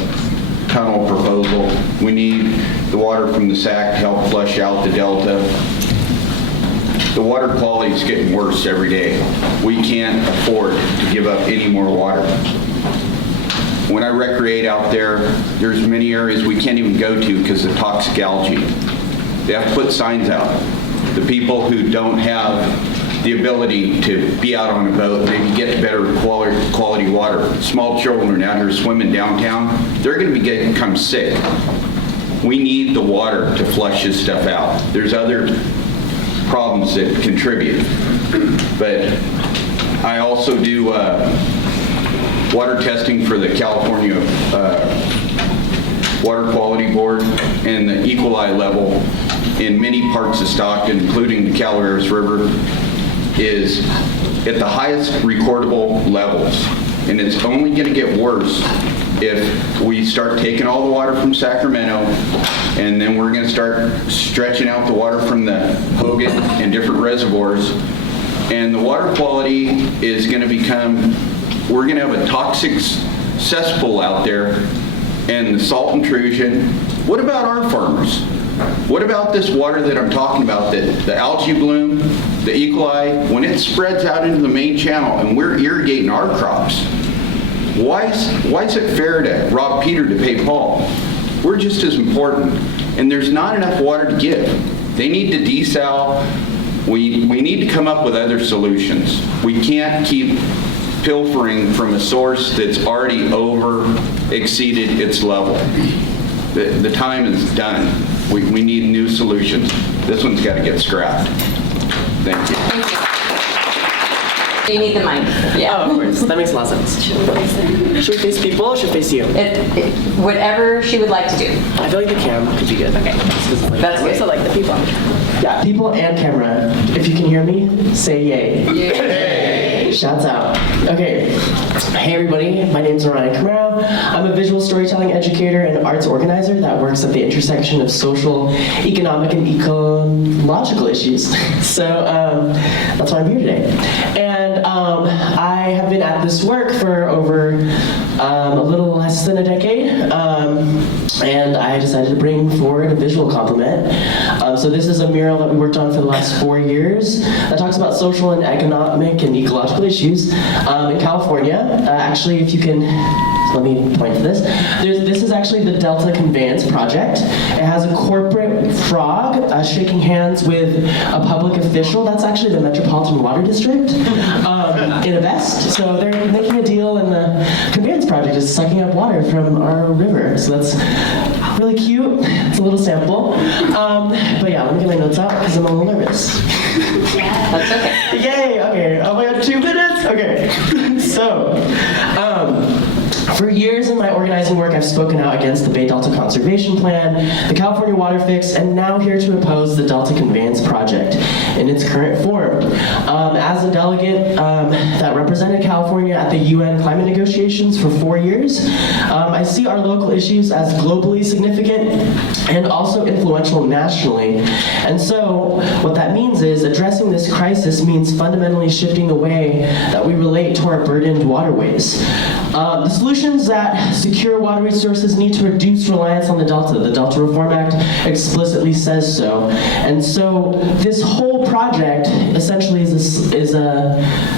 tunnel proposal. We need the water from the SAC to help flush out the Delta. The water quality is getting worse every day. We can't afford to give up any more water. When I recreate out there, there's many areas we can't even go to because of toxic algae. They have to put signs out. The people who don't have the ability to be out on a boat, maybe get better quality water. Small children are out here swimming downtown. They're going to become sick. We need the water to flush this stuff out. There's other problems that contribute. But I also do water testing for the California Water Quality Board, and the E. coli level in many parts of Stockton, including the Calaveras River, is at the highest recordable levels. And it's only going to get worse if we start taking all the water from Sacramento, and then we're going to start stretching out the water from the Hogan and different reservoirs. And the water quality is going to become, we're going to have a toxic cesspool out there, and the salt intrusion. What about our farmers? What about this water that I'm talking about, the algae bloom, the E. coli, when it spreads out into the main channel and we're irrigating our crops? Why is it fair to rob Peter to pay Paul? We're just as important, and there's not enough water to give. They need to desal. We need to come up with other solutions. We can't keep pilfering from a source that's already exceeded its level. The time is done. We need new solutions. This one's got to get scrapped. Thank you. You need the mic. Yeah. Oh, of course. That makes a lot of sense. Should we face people or should we face you? Whatever she would like to do. I feel like the camera could be good. Okay. That's good. So like the people. Yeah, people and camera. If you can hear me, say yay. Yay. Shouts out. Okay. Hey everybody, my name's Ryan Camaro. I'm a visual storytelling educator and arts organizer that works at the intersection of social, economic, and ecological issues. So that's why I'm here today. And I have been at this work for over a little less than a decade. And I decided to bring forward a visual complement. So this is a mural that we worked on for the last 4 years that talks about social and economic and ecological issues in California. Actually, if you can, let me point to this. This is actually the Delta Conveyance project. It has a corporate frog shaking hands with a public official. That's actually the Metropolitan Water District in a vest. So they're making a deal, and the Conveyance project is sucking up water from our river. So that's really cute. It's a little sample. But yeah, let me get my notes out because I'm a little nervous. That's okay. Yay! Okay. Oh my god, 2 minutes? Okay. So, for years in my organizing work, I've spoken out against the Bay Delta Conservation Plan, the California Water Fix, and now here to oppose the Delta Conveyance Project in its current form. As a delegate that represented California at the UN climate negotiations for 4 years, I see our local issues as globally significant and also influential nationally. And so what that means is addressing this crisis means fundamentally shifting the way that we relate to our burdened waterways. The solutions that secure water resources need to reduce reliance on the Delta. The Delta Reform Act explicitly says so. And so this whole project essentially is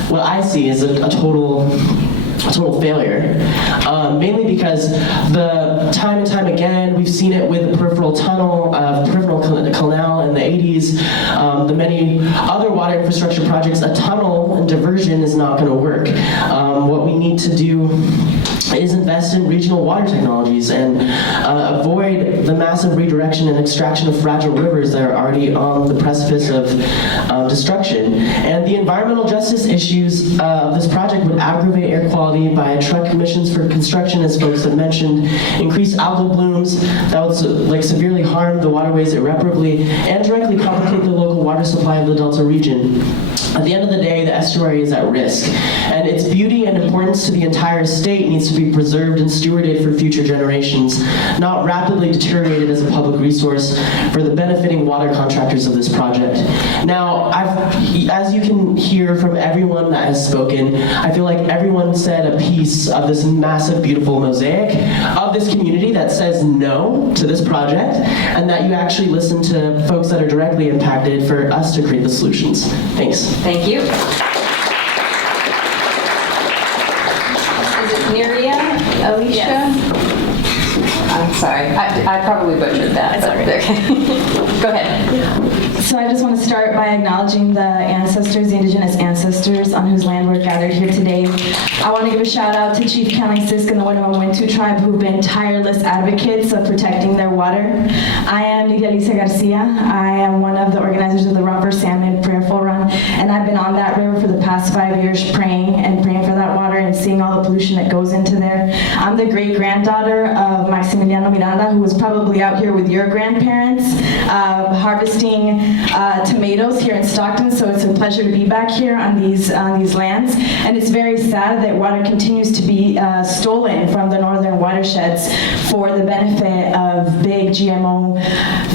what I see is a total failure. Mainly because the time and time again, we've seen it with the peripheral tunnel, peripheral canal in the 80s, the many other water infrastructure projects. A tunnel and diversion is not going to work. What we need to do is invest in regional water technologies and avoid the massive redirection and extraction of fragile rivers that are already on the precipice of destruction. And the environmental justice issues of this project would aggravate air quality by truck emissions for construction, as folks have mentioned, increase algal blooms that would severely harm the waterways irreparably, and directly complicate the local water supply of the Delta region. At the end of the day, the estuary is at risk, and its beauty and importance to the entire state needs to be preserved and stewarded for future generations, not rapidly deteriorated as a public resource for the benefiting water contractors of this project. Now, as you can hear from everyone that has spoken, I feel like everyone said a piece of this massive, beautiful mosaic of this community that says no to this project, and that you actually listen to folks that are directly impacted for us to create the solutions. Thanks. Thank you. Is it Neria? Alicia? Yes. I'm sorry. I probably butchered that. That's all right. Okay. Go ahead. So I just want to start by acknowledging the ancestors, the indigenous ancestors on whose land we're gathered here today. I want to give a shout out to Chief County Sisk and the Wintu tribe who've been tireless advocates of protecting their water. I am Nidia Alicia Garcia. I am one of the organizers of the Run for Salmon Prayerful Run, and I've been on that river for the past 5 years praying for that water and seeing all the pollution that goes into there. I'm the great-granddaughter of Maximiliano Miranda, who was probably out here with your grandparents harvesting tomatoes here in Stockton, so it's a pleasure to be back here on these lands. And it's very sad that water continues to be stolen from the northern watersheds for the benefit of big GMO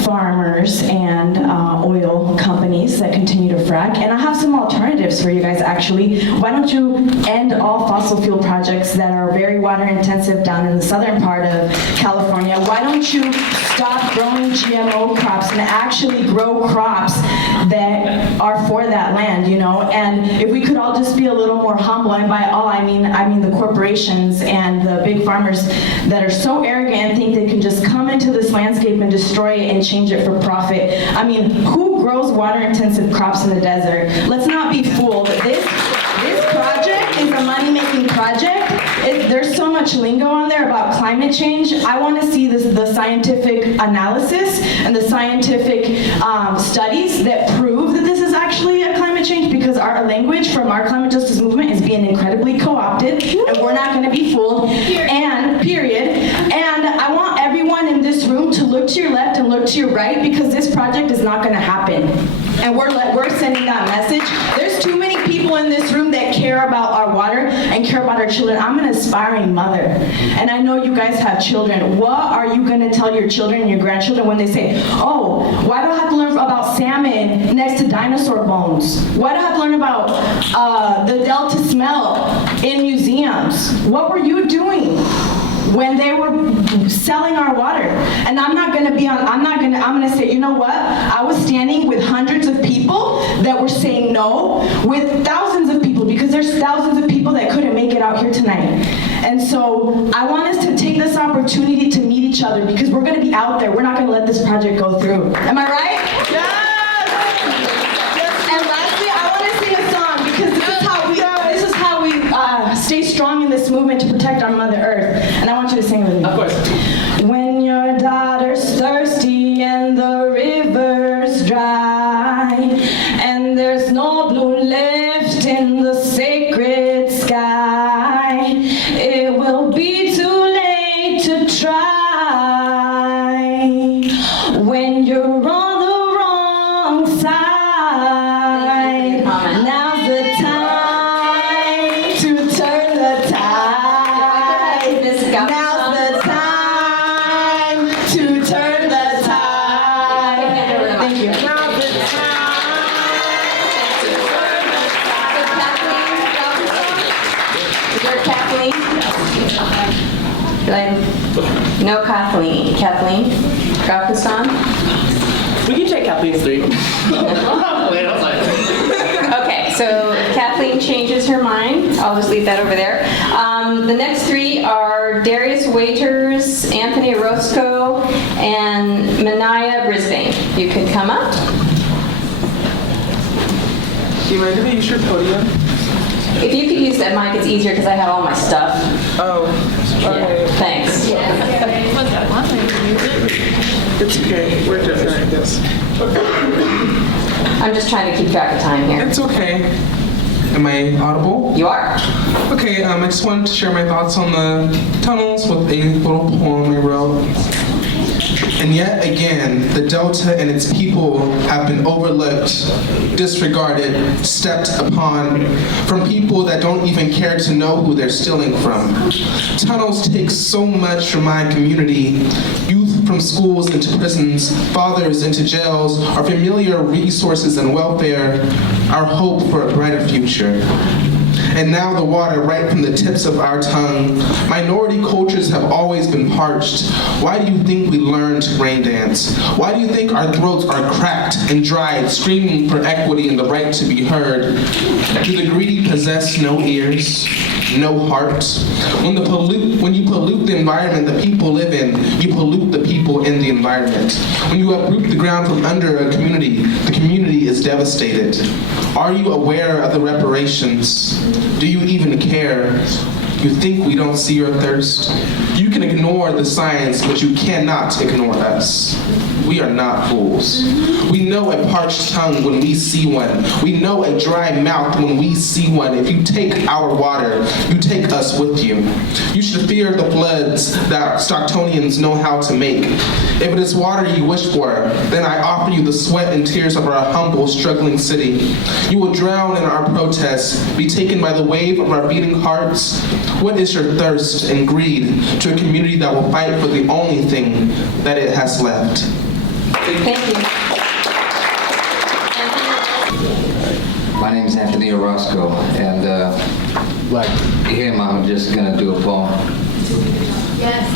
farmers and oil companies that continue to frack. And I have some alternatives for you guys, actually. Why don't you end all fossil fuel projects that are very water intensive down in the southern part of California? Why don't you stop growing GMO crops and actually grow crops that are for that land, you know? And if we could all just be a little more humble, and by all I mean the corporations and the big farmers that are so arrogant and think they can just come into this landscape and destroy it and change it for profit. I mean, who grows water-intensive crops in the desert? Let's not be fooled. This project is a money-making project. There's so much lingo on there about climate change. I want to see the scientific analysis and the scientific studies that prove that this is actually a climate change, because our language from our climate justice movement is being incredibly co-opted, and we're not going to be fooled. And period. And I want everyone in this room to look to your left and look to your right, because this project is not going to happen. And we're sending that message. There's too many people in this room that care about our water and care about our children. I'm an aspiring mother, and I know you guys have children. What are you going to tell your children and your grandchildren when they say, oh, why do I have to learn about salmon next to dinosaur bones? Why do I have to learn about the Delta smell in museums? What were you doing when they were selling our water? And I'm gonna say, you know what? I was standing with hundreds of people that were saying no, with thousands of people, because there's thousands of people that couldn't make it out here tonight. And so I want us to take this opportunity to meet each other, because we're gonna be out there. We're not gonna let this project go through. Am I right? Yes! And lastly, I wanna sing a song, because this is how we stay strong in this movement to protect our Mother Earth. And I want you to sing it with me. Of course. When your daughter's thirsty and the river's dry, and there's no blue left in the sacred sky, it will be too late to try. When you're on the wrong side, now's the time to turn the tide. Now's the time to turn the tide. Thank you. Now's the time to turn the tide. Is there Kathleen? No, Kathleen. Kathleen? Galveston? We can check Kathleen's 3. Okay, so Kathleen changes her mind. I'll just leave that over there. The next 3 are Darius Waiters, Anthony Orozco, and Manaya Brisbane. You could come up. Do you mind if I use your podium? If you could use that mic, it's easier because I have all my stuff. Oh, yeah, thanks. It's okay. We're different, I guess. I'm just trying to keep track of time here. It's okay. Am I audible? You are. Okay, I just wanted to share my thoughts on the tunnels with a little poem I wrote. And yet again, the Delta and its people have been overlooked, disregarded, stepped upon from people that don't even care to know who they're stealing from. Tunnels take so much from my community. Youth from schools into prisons, fathers into jails, our familiar resources and welfare, our hope for a brighter future. and now the water right from the tips of our tongue. Minority cultures have always been parched. Why do you think we learn to rain dance? Why do you think our throats are cracked and dried, screaming for equity and the right to be heard? Do the greedy possess no ears, no heart? When you pollute the environment the people live in, you pollute the people in the environment. When you uproot the ground from under a community, the community is devastated. Are you aware of the reparations? Do you even care? You think we don't see your thirst? You can ignore the science, but you cannot ignore us. We are not fools. We know a parched tongue when we see one. We know a dry mouth when we see one. If you take our water, you take us with you. You should fear the floods that Stocktonians know how to make. If it is water you wish for, then I offer you the sweat and tears of our humble, struggling city. You will drown in our protests, be taken by the wave of our beating hearts. What is your thirst and greed to a community that will fight for the only thing that it has left? Thank you. My name is Anthony Orozco, and like him, I'm just gonna do a poem. Yes.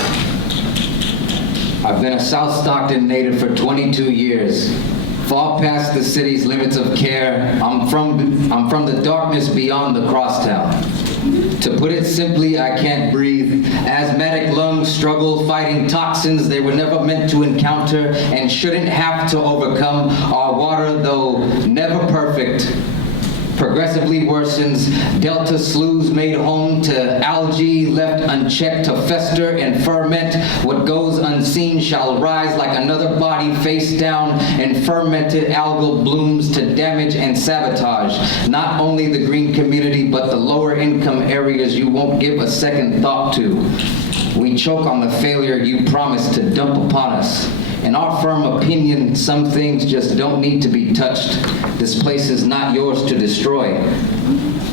I've been a South Stockton native for 22 years. Far past the city's limits of care, I'm from the darkness beyond the crosstown. To put it simply, I can't breathe. Asthmatic lungs struggle fighting toxins they were never meant to encounter and shouldn't have to overcome. Our water, though never perfect, progressively worsens. Delta sloughs made home to algae left unchecked to fester and ferment. What goes unseen shall rise like another body face down in fermented algal blooms to damage and sabotage not only the green community but the lower income areas you won't give a second thought to. We choke on the failure you promised to dump upon us. In our firm opinion, some things just don't need to be touched. This place is not yours to destroy.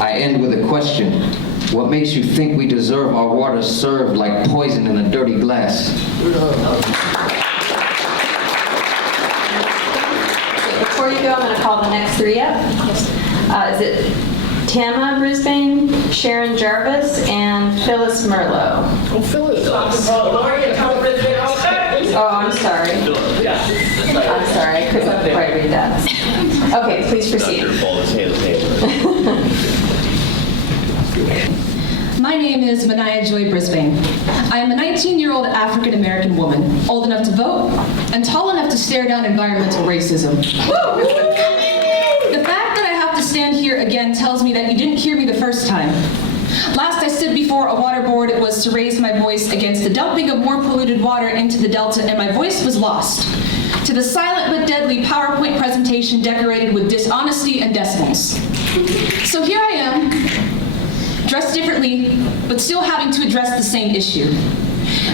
I end with a question. What makes you think we deserve our water served like poison in a dirty glass? Before you go, I'm going to call the next three up. Is it Tama Brisbane, Sharon Jarvis, and Phyllis Merlot? Oh, Phyllis. Oh, I'm sorry. I'm sorry, I couldn't quite read that. Okay, please proceed. My name is Manaya Joy Brisbane. I am a 19-year-old African-American woman, old enough to vote and tall enough to stare down environmental racism. The fact that I have to stand here again tells me that you didn't hear me the first time. Last I stood before a water board, it was to raise my voice against the dumping of more polluted water into the Delta, and my voice was lost to the silent but deadly PowerPoint presentation decorated with dishonesty and decimals. So here I am, dressed differently, but still having to address the same issue.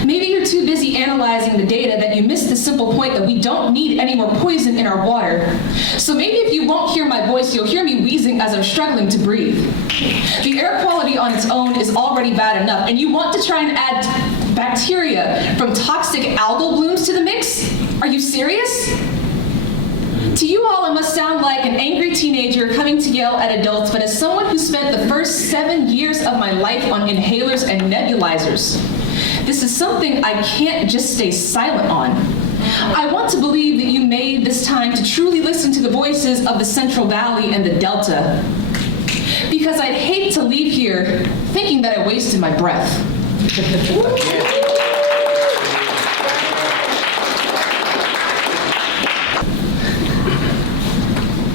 Maybe you're too busy analyzing the data that you missed the simple point that we don't need any more poison in our water. So maybe if you won't hear my voice, you'll hear me wheezing as I'm struggling to breathe. The air quality on its own is already bad enough, and you want to try and add bacteria from toxic algal blooms to the mix? Are you serious? To you all, it must sound like an angry teenager coming to yell at adults, but as someone who spent the first 7 years of my life on inhalers and nebulizers, this is something I can't just stay silent on. I want to believe that you made this time to truly listen to the voices of the Central Valley and the Delta, because I'd hate to leave here thinking that I wasted my breath.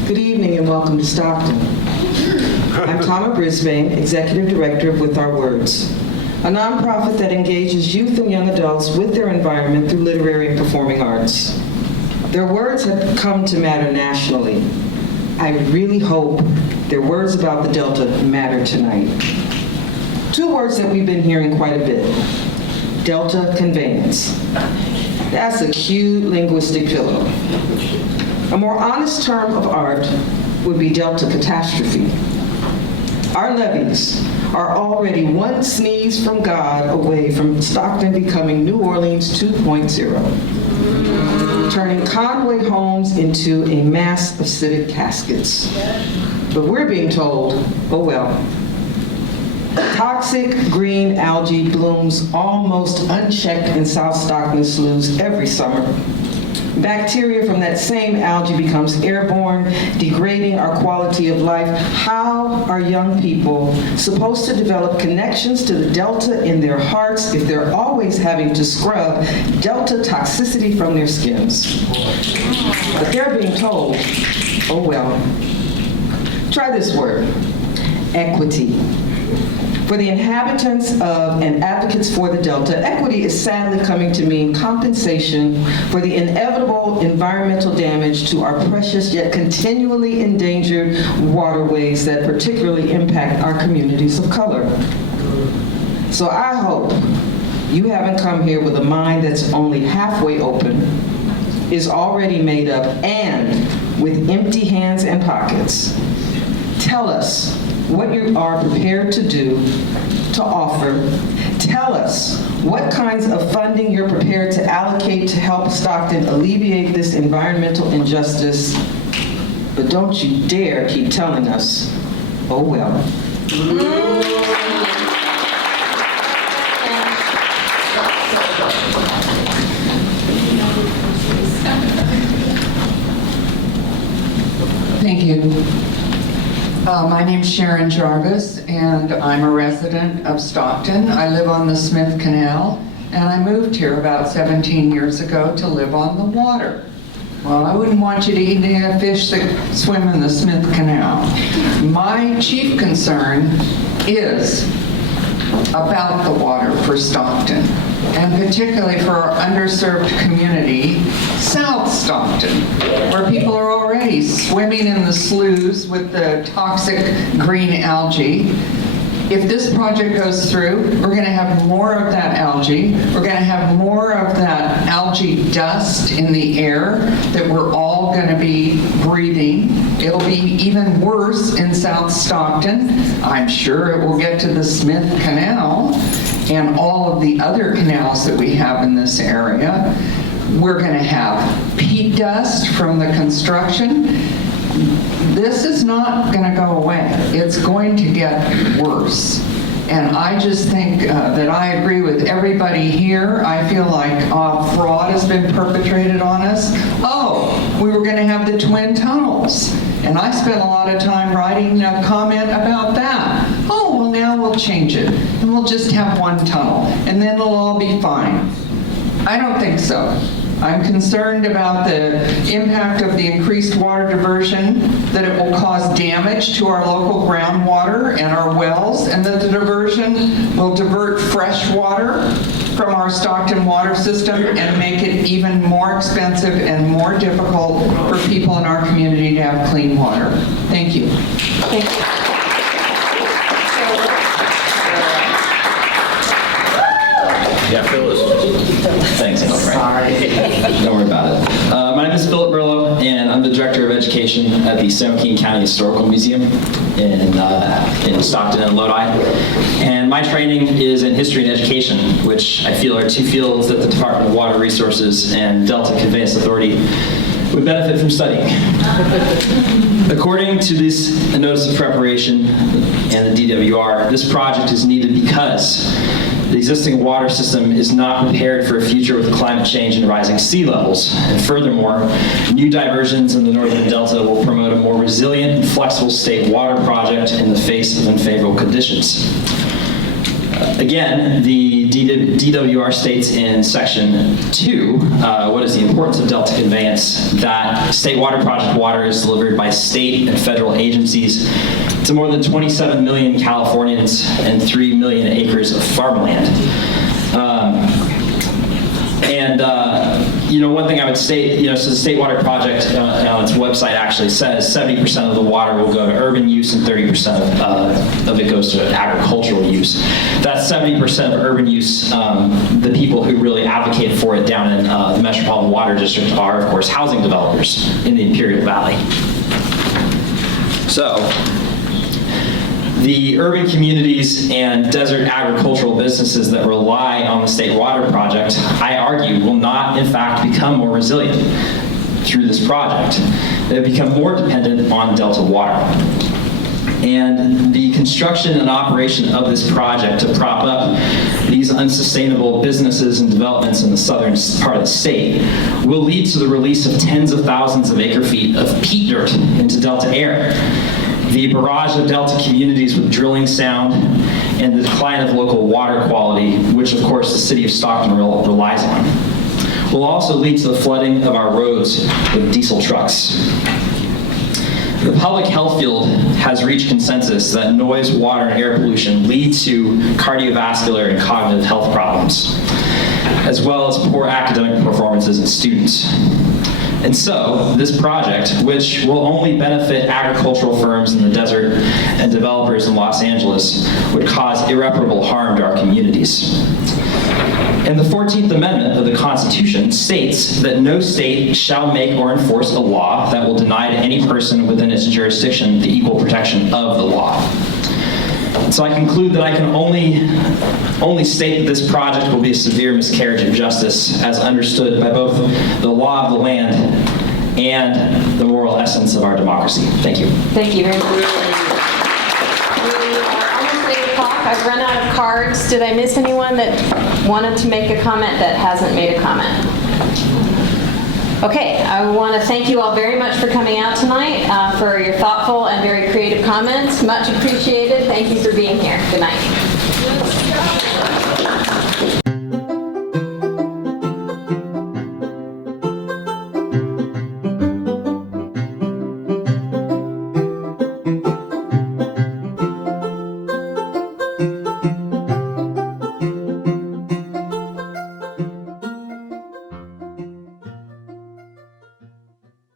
Good evening and welcome to Stockton. I'm Tama Brisbane, Executive Director of With Our Words, a nonprofit that engages youth and young adults with their environment through literary and performing arts. Their words have come to matter nationally. I really hope their words about the Delta matter tonight. Two words that we've been hearing quite a bit: Delta Conveyance. That's a cute linguistic pillow. A more honest term of art would be Delta Catastrophe. Our levees are already one sneeze from God away from Stockton becoming New Orleans 2.0, turning Conway homes into a mass of civic caskets. But we're being told, oh well, Toxic green algae blooms almost unchecked in South Stockton sloughs every summer. Bacteria from that same algae becomes airborne, degrading our quality of life. How are young people supposed to develop connections to the Delta in their hearts if they're always having to scrub Delta toxicity from their skins? But they're being told, oh well. Try this word, equity. For the inhabitants of and advocates for the Delta, equity is sadly coming to mean compensation for the inevitable environmental damage to our precious yet continually endangered waterways that particularly impact our communities of color. So I hope you haven't come here with a mind that's only halfway open, is already made up, and with empty hands and pockets. Tell us what you are prepared to do, to offer. Tell us what kinds of funding you're prepared to allocate to help Stockton alleviate this environmental injustice. But don't you dare keep telling us, oh well. Thank you. My name's Sharon Jarvis, and I'm a resident of Stockton. I live on the Smith Canal, and I moved here about 17 years ago to live on the water. Well, I wouldn't want you to eat any fish that swim in the Smith Canal. My chief concern is about the water for Stockton, and particularly for our underserved community, South Stockton, where people are already swimming in the sloughs with the toxic green algae. If this project goes through, we're going to have more of that algae. We're going to have more of that algae dust in the air that we're all going to be breathing. It'll be even worse in South Stockton. I'm sure it will get to the Smith Canal and all of the other canals that we have in this area. We're going to have peat dust from the construction. This is not going to go away. It's going to get worse. And I just think that I agree with everybody here. I feel like fraud has been perpetrated on us. Oh, we were going to have the twin tunnels. And I spent a lot of time writing a comment about that. Oh, well, now we'll change it. And we'll just have one tunnel. And then it'll all be fine. I don't think so. I'm concerned about the impact of the increased water diversion, that it will cause damage to our local groundwater and our wells, and that the diversion will divert fresh water from our Stockton water system and make it even more expensive and more difficult for people in our community to have clean water. Thank you. Thank you. Yeah, Phyllis. Thanks. Sorry. Don't worry about it. My name is Philip Burlow, and I'm the Director of Education at the San Joaquin County Historical Museum in Stockton and Lodi. And my training is in history and education, which I feel are two fields that the Department of Water Resources and Delta Conveyance Authority would benefit from studying. According to this notice of preparation and the DWR, this project is needed because the existing water system is not prepared for a future with climate change and rising sea levels. And furthermore, new diversions in the Northern Delta will promote a more resilient and flexible state water project in the face of unfavorable conditions. Again, the DWR states in section 2, what is the importance of Delta Conveyance, that state water project water is delivered by state and federal agencies to more than 27 million Californians and 3 million acres of farmland. One thing I would state, so the State Water Project on its website actually says 70% of the water will go to urban use and 30% of it goes to agricultural use. That 70% of urban use, the people who really advocate for it down in the Metropolitan Water District are, of course, housing developers in the Imperial Valley. So, the urban communities and desert agricultural businesses that rely on the State Water Project, I argue, will not, in fact, become more resilient through this project. They become more dependent on Delta water. And the construction and operation of this project to prop up these unsustainable businesses and developments in the southern part of the state will lead to the release of tens of thousands of acre-feet of peat dirt into Delta air. The barrage of Delta communities with drilling sound and the decline of local water quality, which of course the city of Stockton relies on, will also lead to the flooding of our roads with diesel trucks. The public health field has reached consensus that noise, water, and air pollution lead to cardiovascular and cognitive health problems, as well as poor academic performances in students. And so, this project, which will only benefit agricultural firms in the desert and developers in Los Angeles, would cause irreparable harm to our communities. And the 14th Amendment of the Constitution states that no state shall make or enforce a law that will deny to any person within its jurisdiction the equal protection of the law. So I conclude that I can only state that this project will be a severe miscarriage of justice as understood by both the law of the land and the moral essence of our democracy. Thank you. Thank you very much. We are almost 8 o'clock. I've run out of cards. Did I miss anyone that wanted to make a comment that hasn't made a comment? Okay, I want to thank you all very much for coming out tonight, for your thoughtful and very creative comments. Much appreciated. Thank you for being here. Good night.